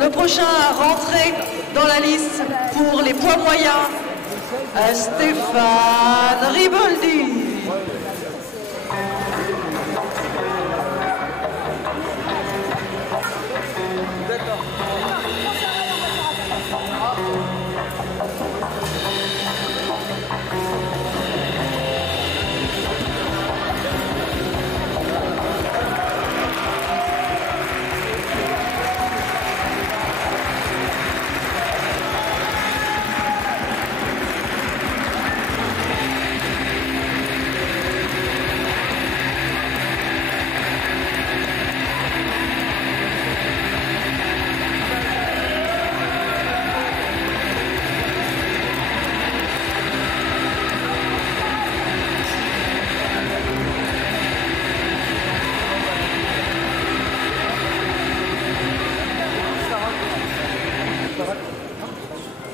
Le prochain à rentrer dans la liste pour les poids moyens, Stéphane Riboldi.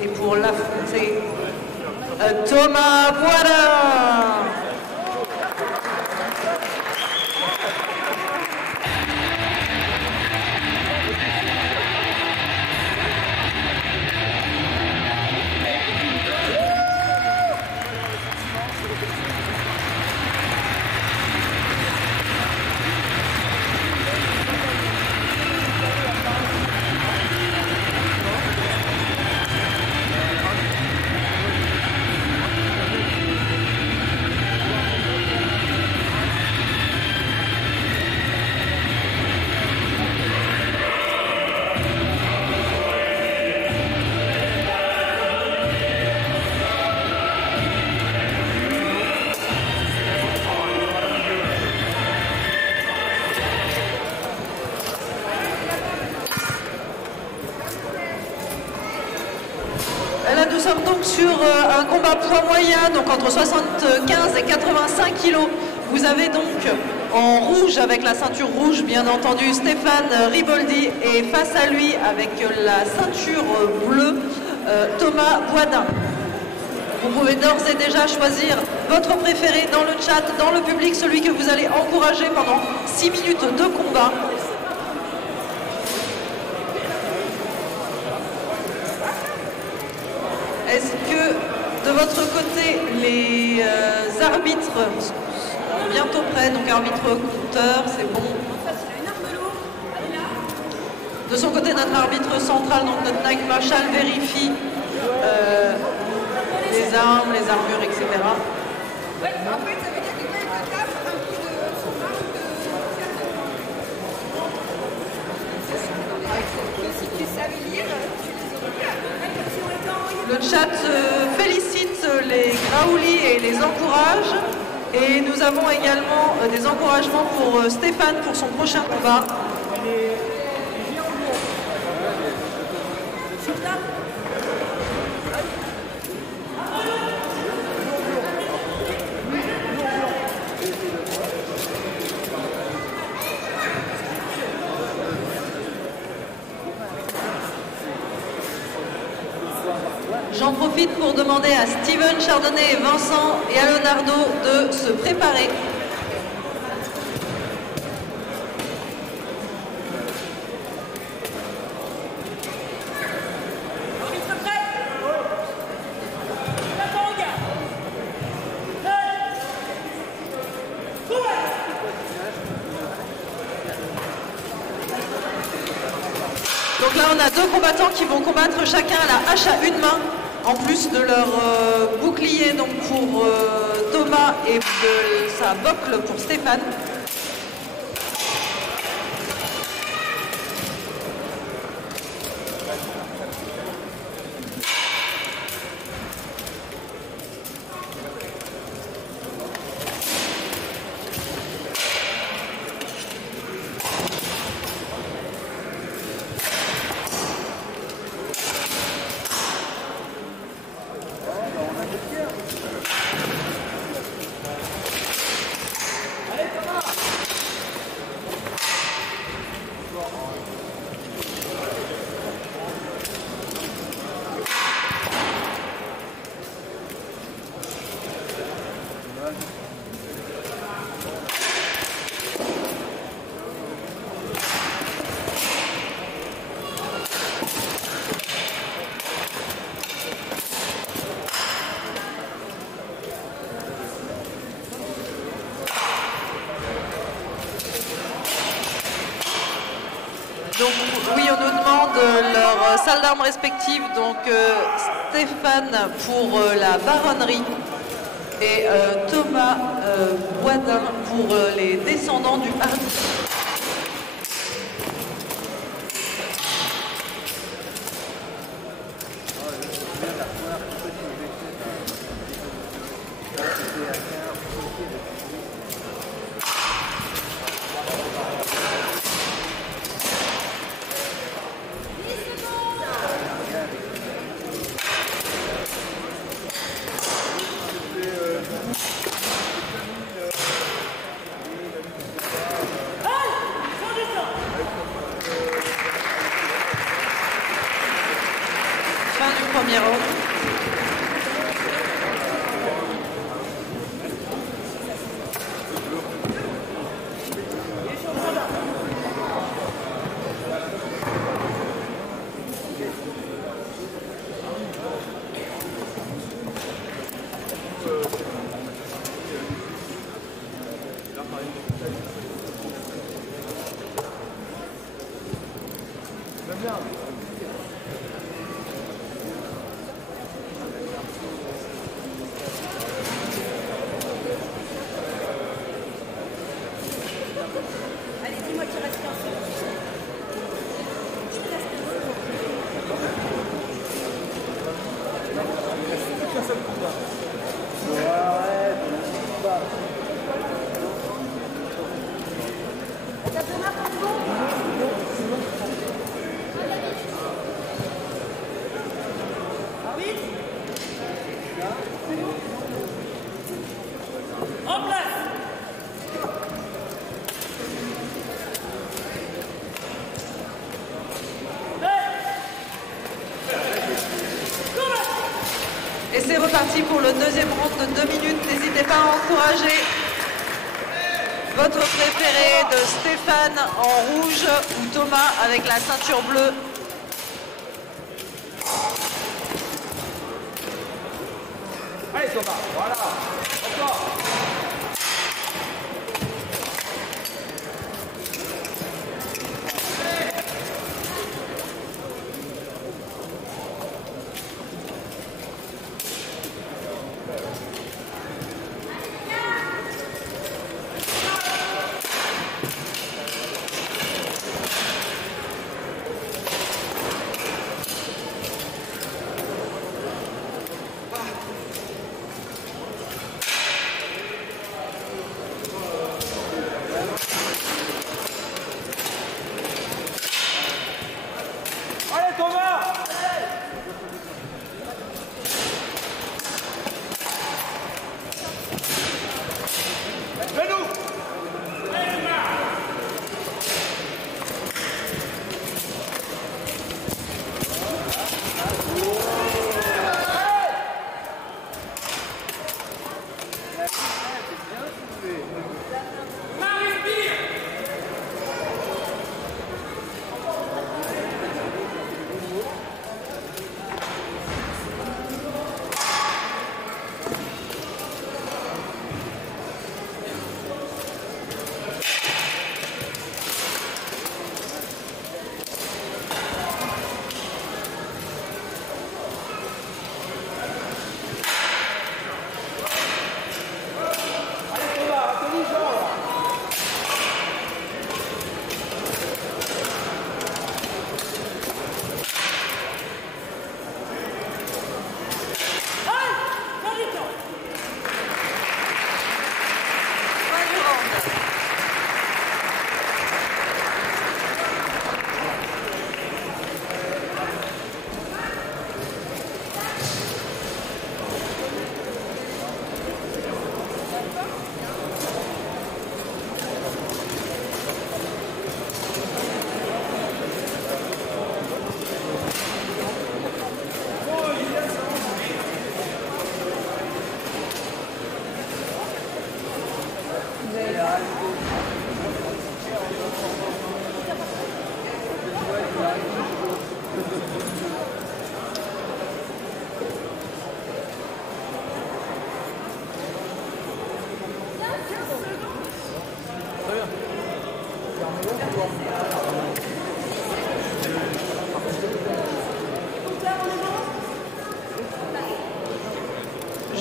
Et pour l'affronter, Thomas Boisin. Là, nous sommes donc sur un combat poids moyen, donc entre 75 et 85 kilos. Vous avez donc en rouge, avec la ceinture rouge, bien entendu, Stéphane Riboldi, et face à lui, avec la ceinture bleue, Thomas Boisin. Vous pouvez d'ores et déjà choisir votre préféré dans le chat, dans le public, celui que vous allez encourager pendant 6 minutes de combat. Est-ce que de votre côté, les arbitres sont bientôt prêts, donc arbitre compteur, c'est bon. De son côté, notre arbitre central, donc notre Night Marshal, vérifie les armes, les armures, etc. Ouais, en fait, ça veut dire que quand il te tape, un coup de fromage si tu savais lire, tu les aurais. Le chat félicite les Graouli et les encourage. Et nous avons également des encouragements pour Stéphane pour son prochain combat. J'en profite pour demander à Steven, Chardonnay, Vincent et à Leonardo de se préparer. Donc là, on a deux combattants qui vont combattre chacun à la hache à une main, en plus de leur bouclier donc pour Thomas et de sa bocle pour Stéphane. Donc oui, on nous demande leur salle d'armes respective, donc Stéphane pour la baronnerie et Thomas Boisdin pour les descendants du Hardy. Fin du premier round. Et c'est reparti pour le deuxième round de 2 minutes. N'hésitez pas à encourager votre préféré de Stéphane en rouge ou Thomas avec la ceinture bleue. Allez Thomas, voilà, encore.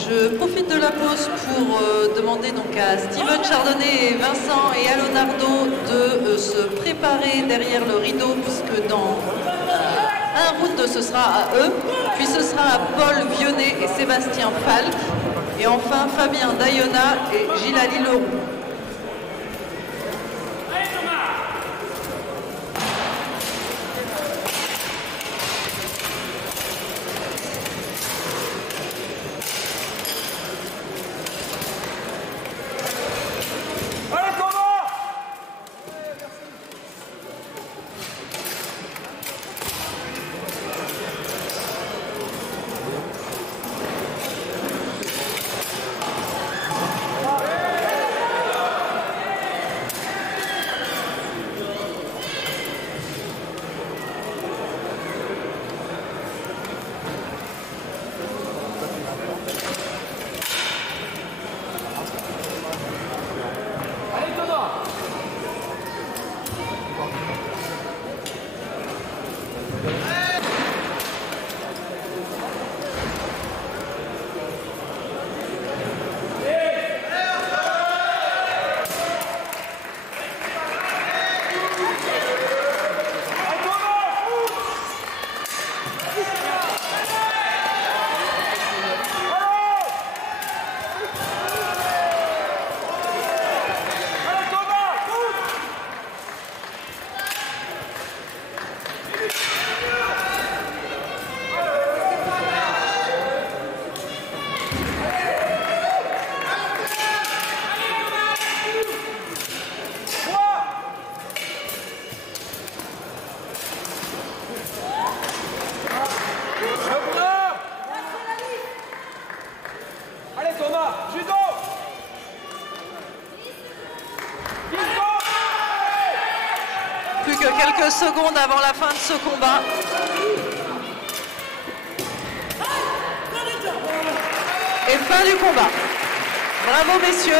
Je profite de la pause pour demander donc à Steven Chardonnay et Vincent et à Leonardo de se préparer derrière le rideau, puisque dans un round ce sera à eux, puis ce sera à Paul Vionnet et Sébastien Falk, et enfin Fabien Dayona et Gilali Leroux. Plus que quelques secondes avant la fin de ce combat. Et fin du combat. Bravo messieurs.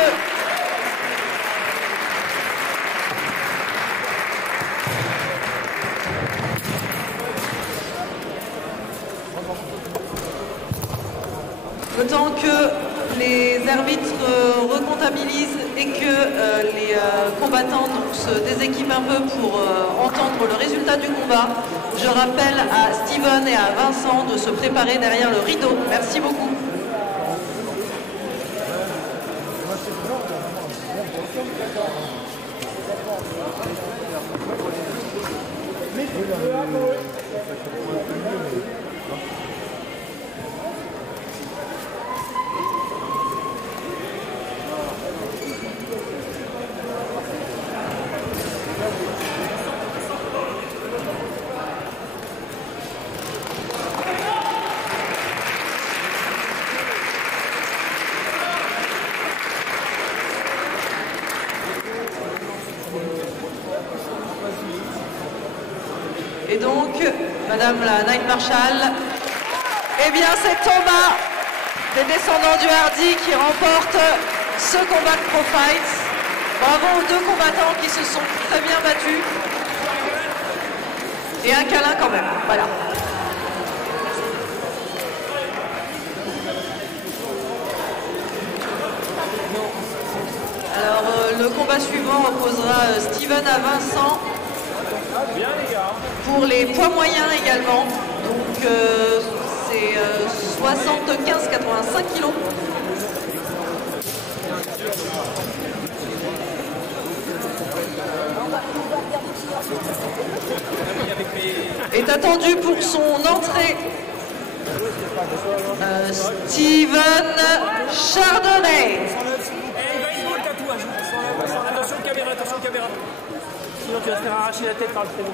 Le temps que les arbitres recomptabilisent et que les combattants donc, se déséquipent un peu pour entendre le résultat du combat, je rappelle à Steven et à Vincent de se préparer derrière le rideau. Merci beaucoup. Et donc, Madame la Night Marshal, eh bien c'est Thomas, des descendants du Hardy, qui remporte ce combat de Pro Fights. Bravo aux deux combattants qui se sont très bien battus. Et un câlin quand même, voilà. Alors, le combat suivant opposera Steven à Vincent. Pour les poids moyens également, donc c'est 75-85 kilos. Est attendu pour son entrée Steven Chardonnay. Attention caméra, sinon tu vas te faire arracher la tête par le prénom.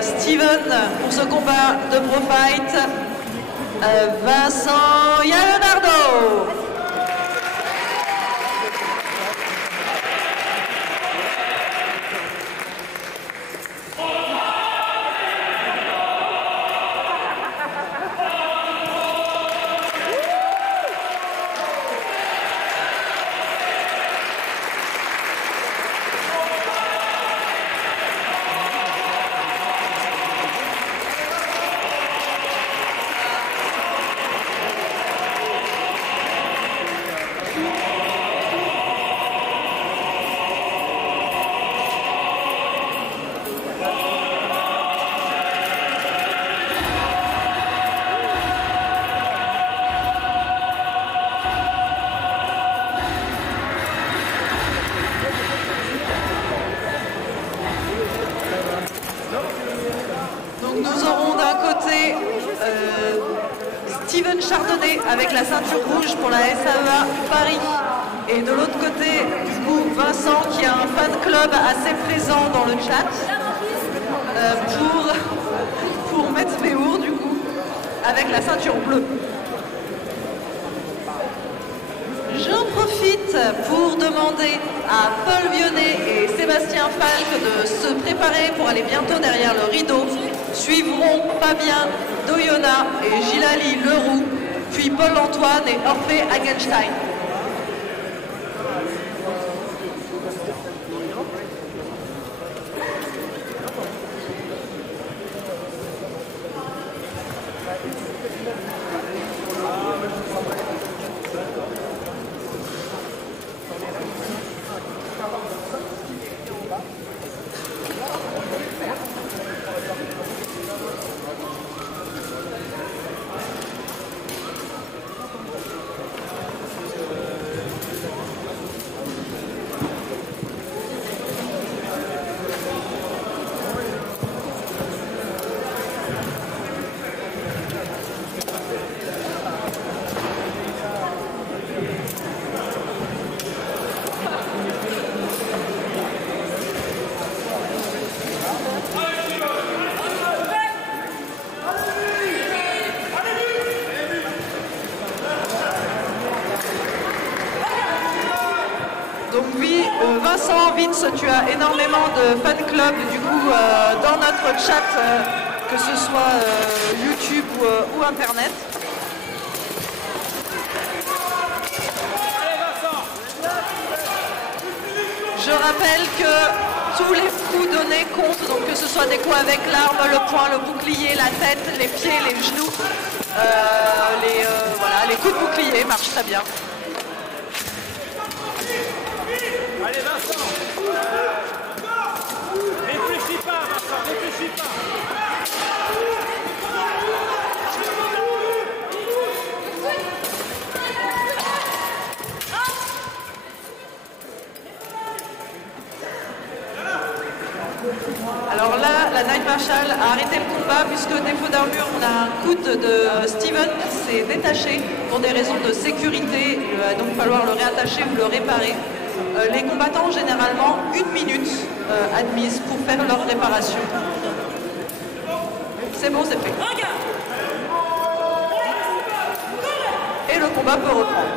Steven pour ce combat de Pro Fight. Vincent Leonardo. Nous aurons d'un côté Steven Chardonnay avec la ceinture rouge pour la SAEA Paris. Et de l'autre côté, du coup, Vincent qui a un fan club assez plaisant dans le chat pour Metz Méour, du coup, avec la ceinture bleue. J'en profite pour demander à Paul Vionnet et Sébastien Falk de se préparer pour aller bientôt derrière le rideau. Suivront Fabien Doyona et Gilali Leroux, puis Paul-Antoine et Orphée Hagenstein. Donc oui, Vincent, Vince, tu as énormément de fan club du coup dans notre chat, que ce soit YouTube ou Internet. Je rappelle que tous les coups donnés comptent, donc que ce soit des coups avec l'arme, le poing, le bouclier, la tête, les pieds, les genoux, voilà, les coups de bouclier marchent très bien. Allez Vincent, réfléchis pas Vincent, réfléchis pas. Alors là, la Night Marshall a arrêté le combat puisque défaut d'armure, on a un coude de Steven qui s'est détaché pour des raisons de sécurité. Il va donc falloir le réattacher ou le réparer. Les combattants ont généralement 1 minute admise pour faire leur réparation. C'est bon, c'est fait. Et le combat peut reprendre.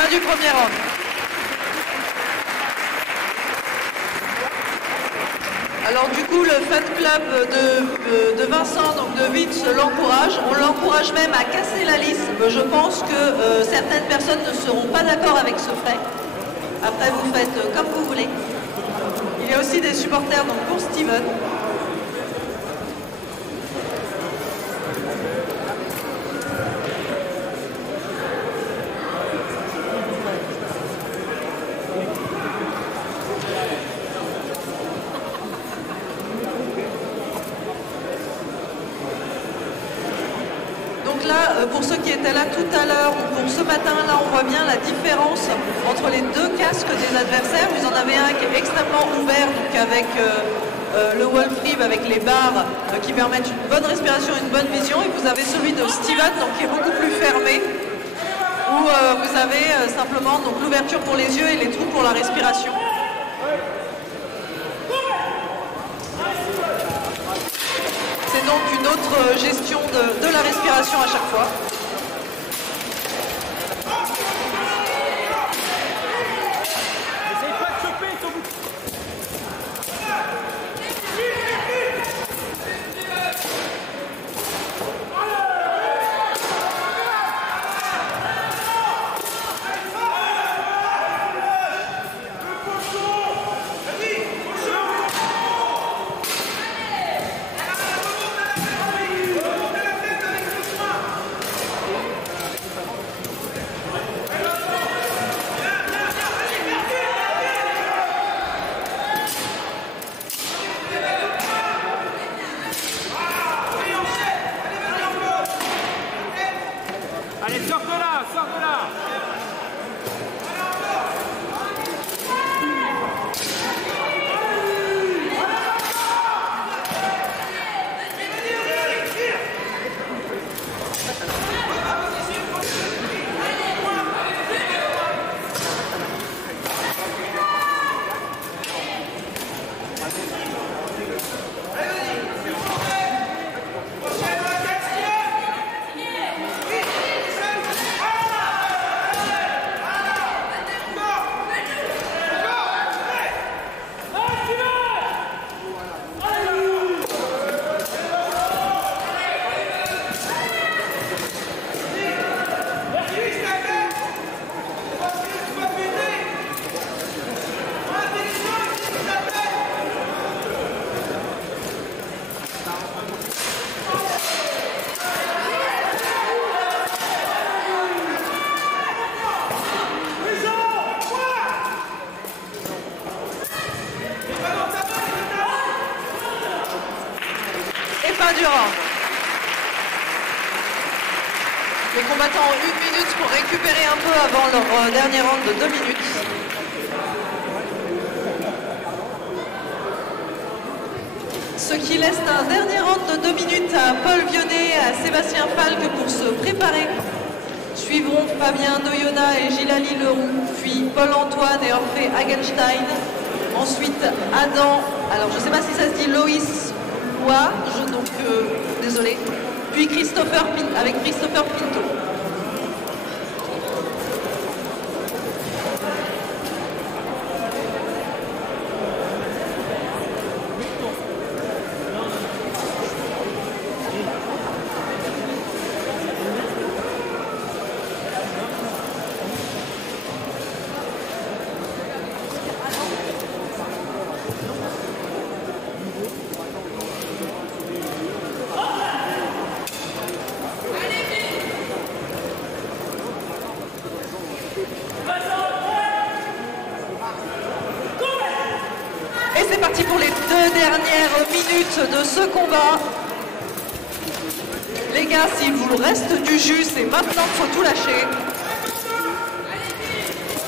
Fin du premier round. Alors du coup, le fan club de Vincent, donc de Vince, l'encourage. On l'encourage même à casser la lisse. Je pense que certaines personnes ne seront pas d'accord avec ce fait. Après, vous faites comme vous voulez. Il y a aussi des supporters donc, pour Steven. Pour ceux qui étaient là tout à l'heure, pour ce matin-là, on voit bien la différence entre les deux casques des adversaires. Vous en avez un qui est extrêmement ouvert, donc avec le Wolf Rib, avec les barres qui permettent une bonne respiration et une bonne vision. Et vous avez celui de Steven, donc, qui est beaucoup plus fermé, où vous avez simplement l'ouverture pour les yeux et les trous pour la respiration. C'est donc une autre gestion de la respiration à chaque fois. Allez, sors de là, sors de là. Les combattants ont 1 minute pour récupérer un peu avant leur dernier round de 2 minutes. Ce qui laisse un dernier round de 2 minutes à Paul Vionnet et à Sébastien Falque pour se préparer. Suivront Fabien Doyona et Gilali Leroux, puis Paul-Antoine et Orphée Hagenstein. Ensuite Adam, alors je ne sais pas si ça se dit Loïs Lois, donc désolé. Puis avec Christopher Pinto. C'est parti pour les 2 dernières minutes de ce combat. Les gars, s'il vous reste du jus, c'est maintenant qu'il faut tout lâcher.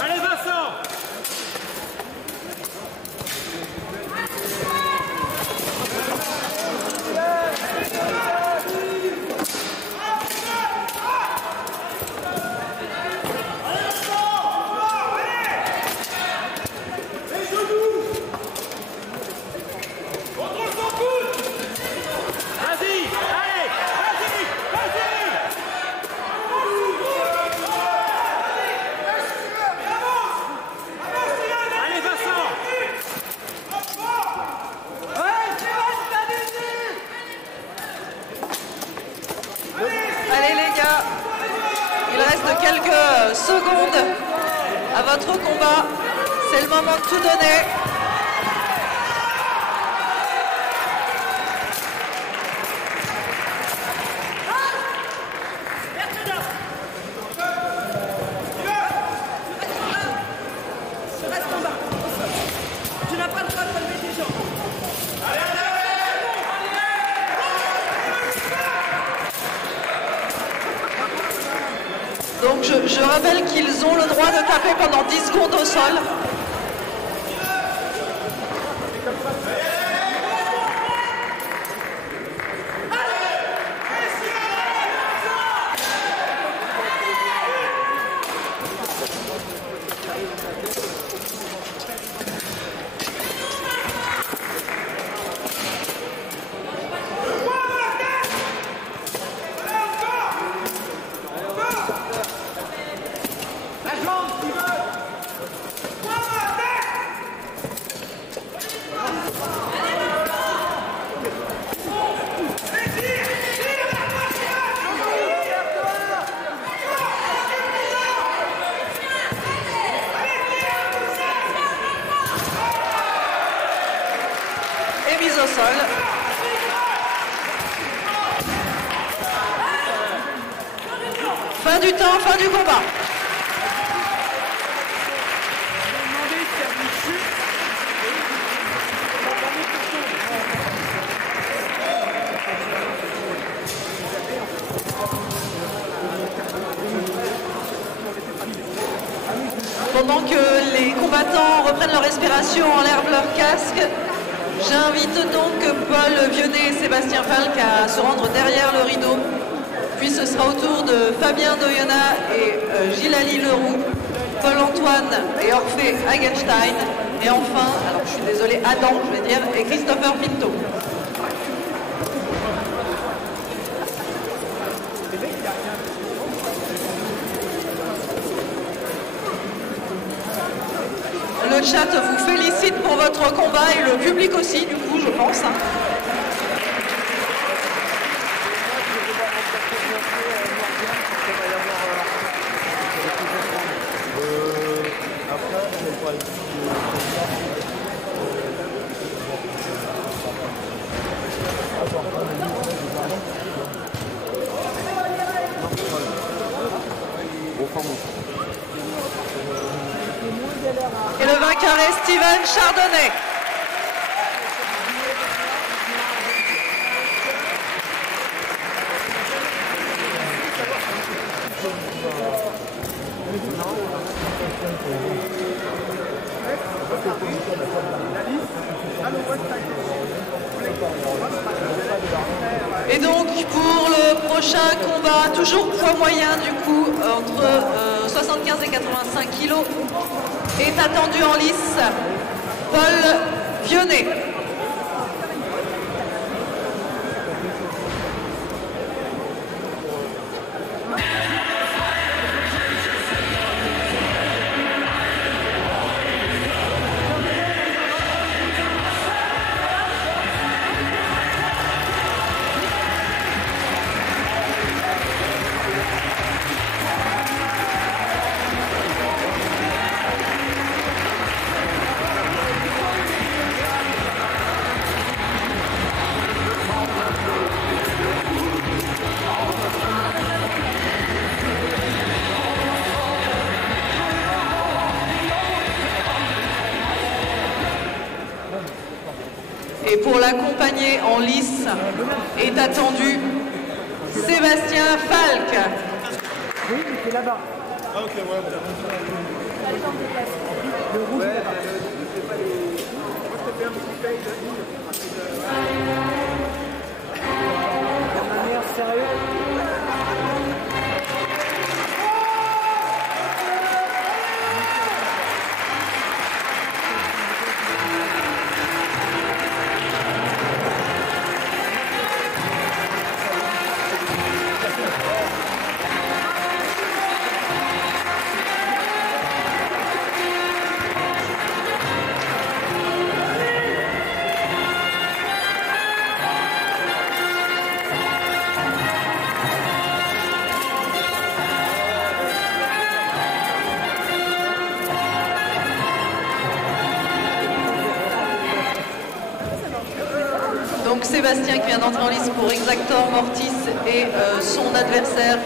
Allez Vincent! Vas-y! Allez! Vas-y! Vas-y! reste quelques secondes à votre combat. C'est le moment de tout donner. Donc je rappelle qu'ils ont le droit de taper pendant 10 secondes au sol. Mise au sol. Fin du temps, fin du combat. Pendant que les combattants reprennent leur respiration, enlèvent leur casque, j'invite donc Paul Vionnet et Sébastien Falk à se rendre derrière le rideau. Puis ce sera au tour de Fabien Doyonna et Gilali Leroux, Paul-Antoine et Orphée Hagenstein. Et enfin, alors je suis désolée, Adam, je vais dire, et Christopher Pinto. Le chat vous félicite pour votre combat et le public aussi, du coup, je pense. Et le vainqueur est Steven Chardonnay. Et donc pour le prochain combat, toujours poids moyen du coup, entre 75 et 85 kilos, est attendu en lice Paul Vionnet. Et pour l'accompagner en lice est attendu Sébastien Falk. Oui, c'est là-bas. Ah ok, ouais. Le rouge est là-bas. De manière sérieuse. Sébastien qui vient d'entrer en lice pour Exactor Mortis et son adversaire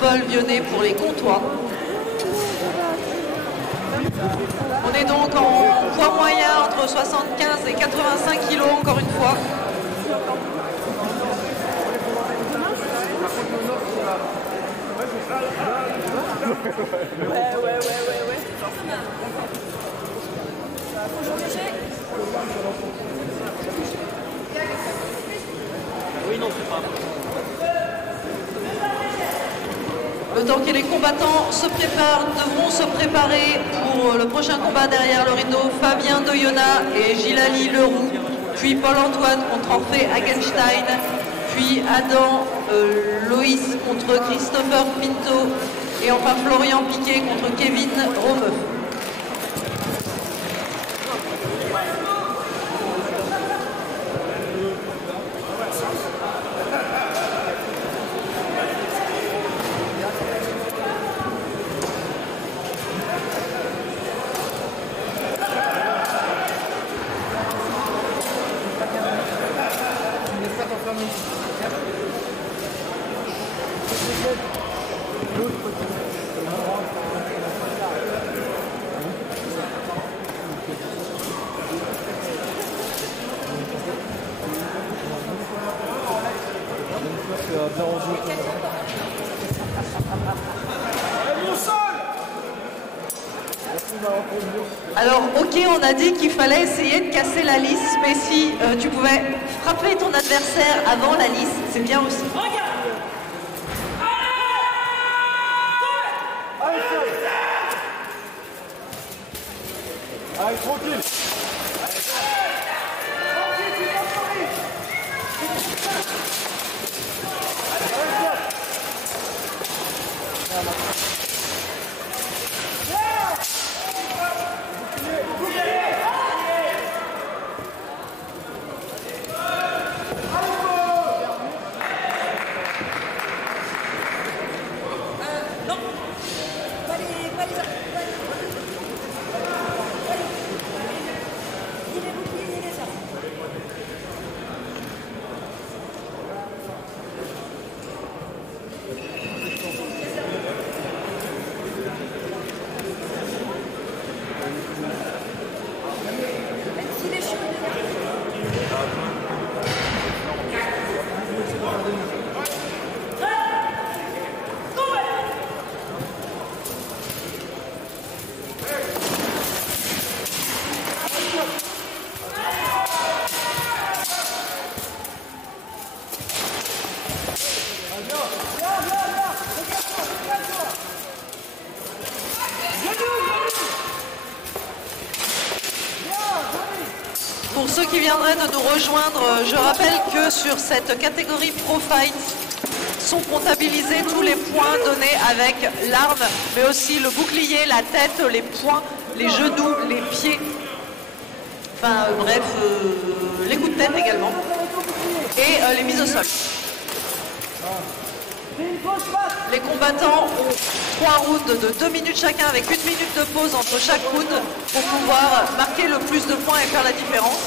Paul Vionnet pour les comptoirs. On est donc en poids moyen entre 75 et 85 kg encore une fois. Ouais. Oui, non, c'est pas. Le temps que les combattants devront se préparer pour le prochain combat derrière le rideau, Fabien Doyona et Gilali Leroux, puis Paul-Antoine contre Orphée Hagenstein, puis Adam Loïs contre Christopher Pinto, et enfin Florian Piquet contre Kevin Romeuf. Alors, ok, on a dit qu'il fallait essayer de casser la lisse, mais si tu pouvais frapper ton adversaire avant la lisse, c'est bien aussi. Allez, tranquille. Pour ceux qui viendraient de nous rejoindre, je rappelle que sur cette catégorie Pro Fight sont comptabilisés tous les points donnés avec l'arme, mais aussi le bouclier, la tête, les poings, les genoux, les pieds, enfin bref, les coups de tête également, et les mises au sol. Les combattants ont 3 rounds de 2 minutes chacun avec 1 minute de pause entre chaque round pour pouvoir marquer le plus de points et faire la différence,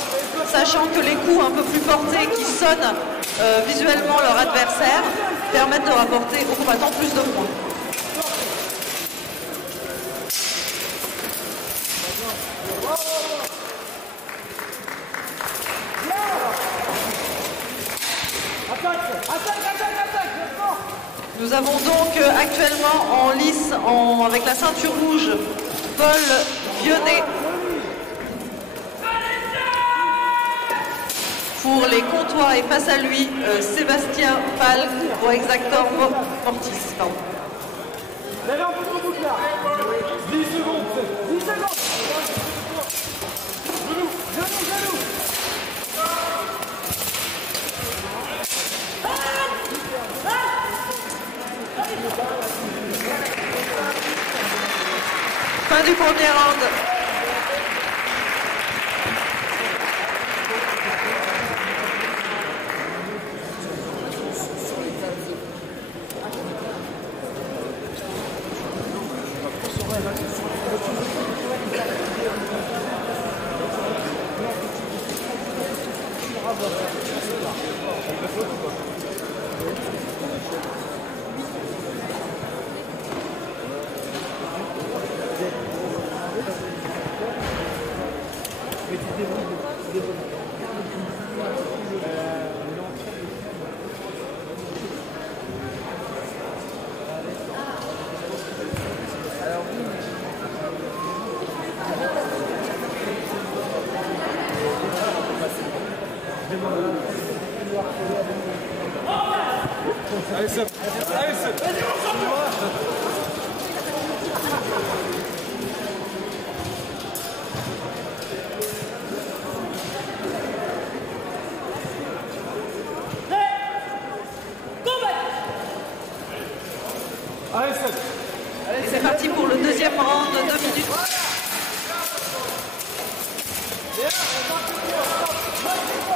sachant que les coups un peu plus portés qui sonnent visuellement leur adversaire permettent de rapporter aux combattants plus de points. Nous avons donc actuellement en lice, avec la ceinture rouge, Paul Vionnet. Pour les comptoirs et face à lui, Sébastien Falk pour Exactor Mortis. Pardon. Levez un peu ton boucle là. 10 secondes. 10 secondes. Genou. Fin du premier round. Bravo. Allez, Seb. Allez, Seb. Allez, Seb. Et c'est parti pour le deuxième round, 2 minutes.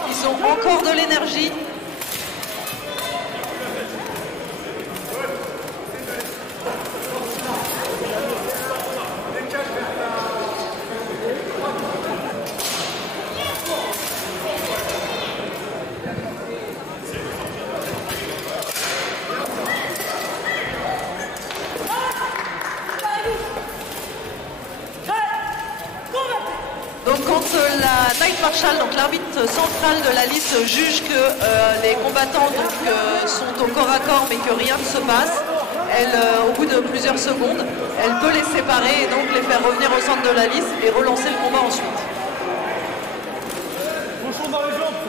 Ils ont encore de l'énergie. Donc quand la Night Marshal, donc l'arbitre central de la liste, juge que les combattants sont au corps à corps mais que rien ne se passe, elle, au bout de plusieurs secondes, elle peut les séparer et donc les faire revenir au centre de la liste et relancer le combat ensuite. Bouchon dans les jambes.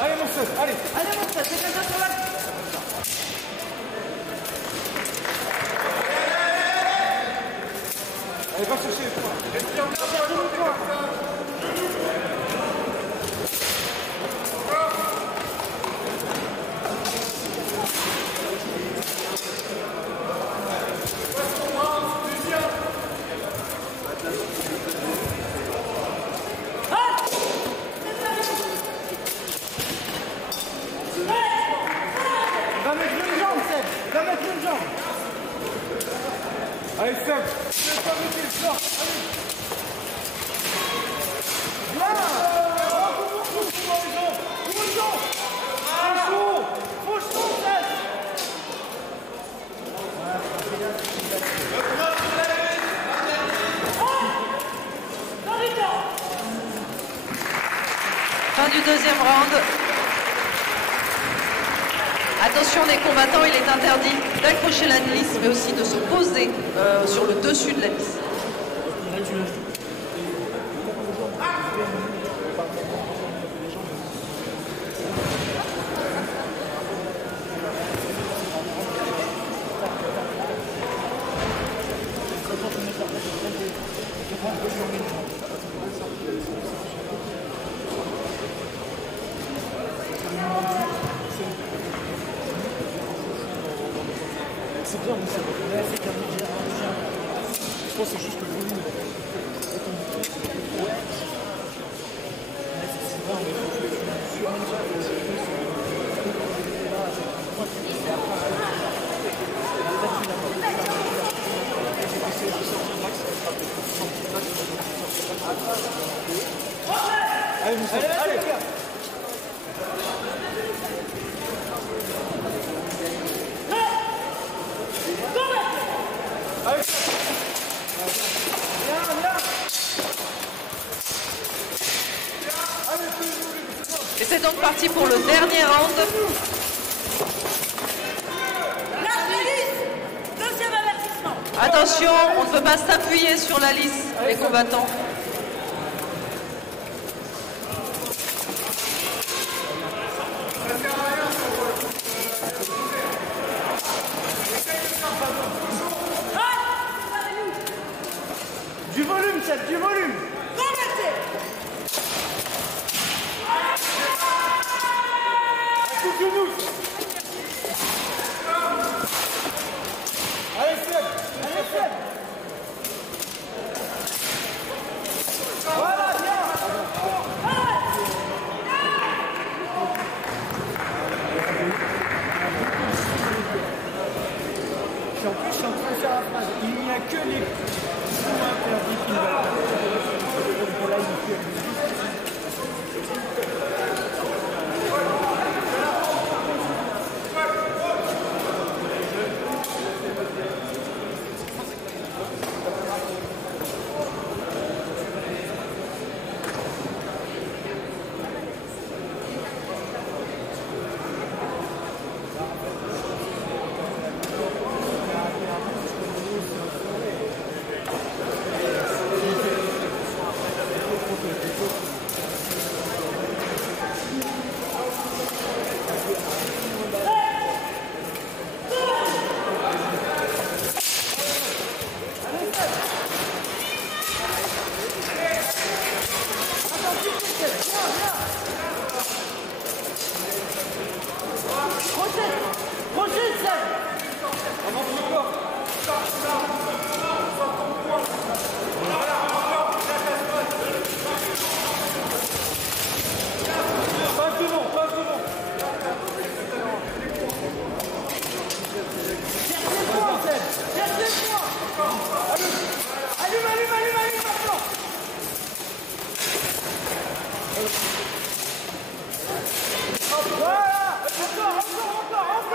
Allez mon chef, allez. Allez, mon frère, c'est quelqu'un sur la... Allez, va chercher. Va mettre une jambe, Seb. Va mettre une jambe. Allez, Seb. C'est pas métier, sors. Allez. Là. Bouchon dans les jambes. Bouchon. Bouchon, Seb. Fin du deuxième round. Attention les combattants, il est interdit d'accrocher la lisse, mais aussi de se poser sur le dessus de la lisse. C'est bien, mais je pense que c'est juste le volume. Allez, Moussa, allez. Et c'est donc parti pour le dernier round. Deuxième avertissement. Attention, on ne peut pas s'appuyer sur la lisse, les combattants. Du volume, Seb, du volume. Allez, Seb. Allez, Seb. Voilà, bien. En plus, je suis en train de faire la phrase. Il n'y a que les points interdits qui valent.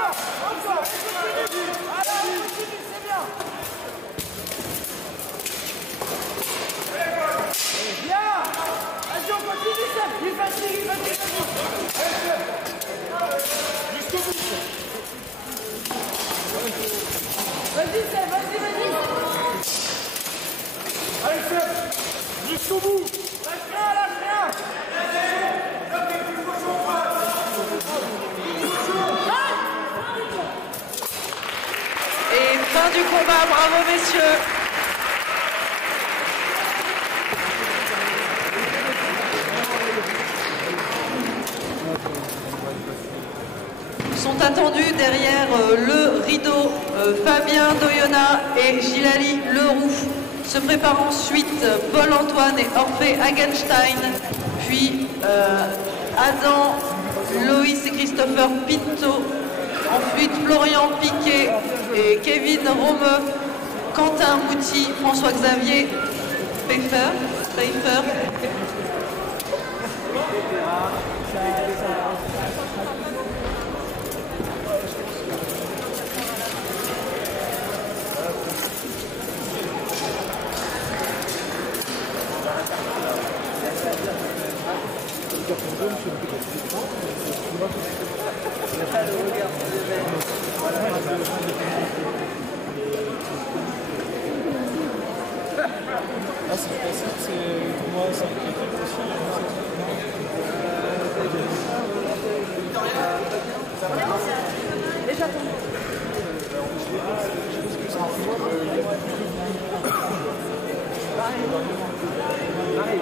Encore. Allez, c'est bien. Bien. Vas-y, on continue, Seb. Il fatigue. Jusqu'au bout. Vas-y, Seb, vas-y. Allez, Seb. Jusqu'au bout. Lâche rien. Et fin du combat, bravo messieurs. Sont attendus derrière le rideau Fabien Doyonna et Gilali Leroux. Se prépare ensuite Paul-Antoine et Orphée Hagenstein, puis Adam, Loïs et Christopher Pinto, ensuite Florian Piquet et Kevin Romeu, Quentin Mouty, François-Xavier Pfeiffer. Ah, c'est facile, c'est pour moi, c'est inquiétant aussi. Déjà tombé. Pareil.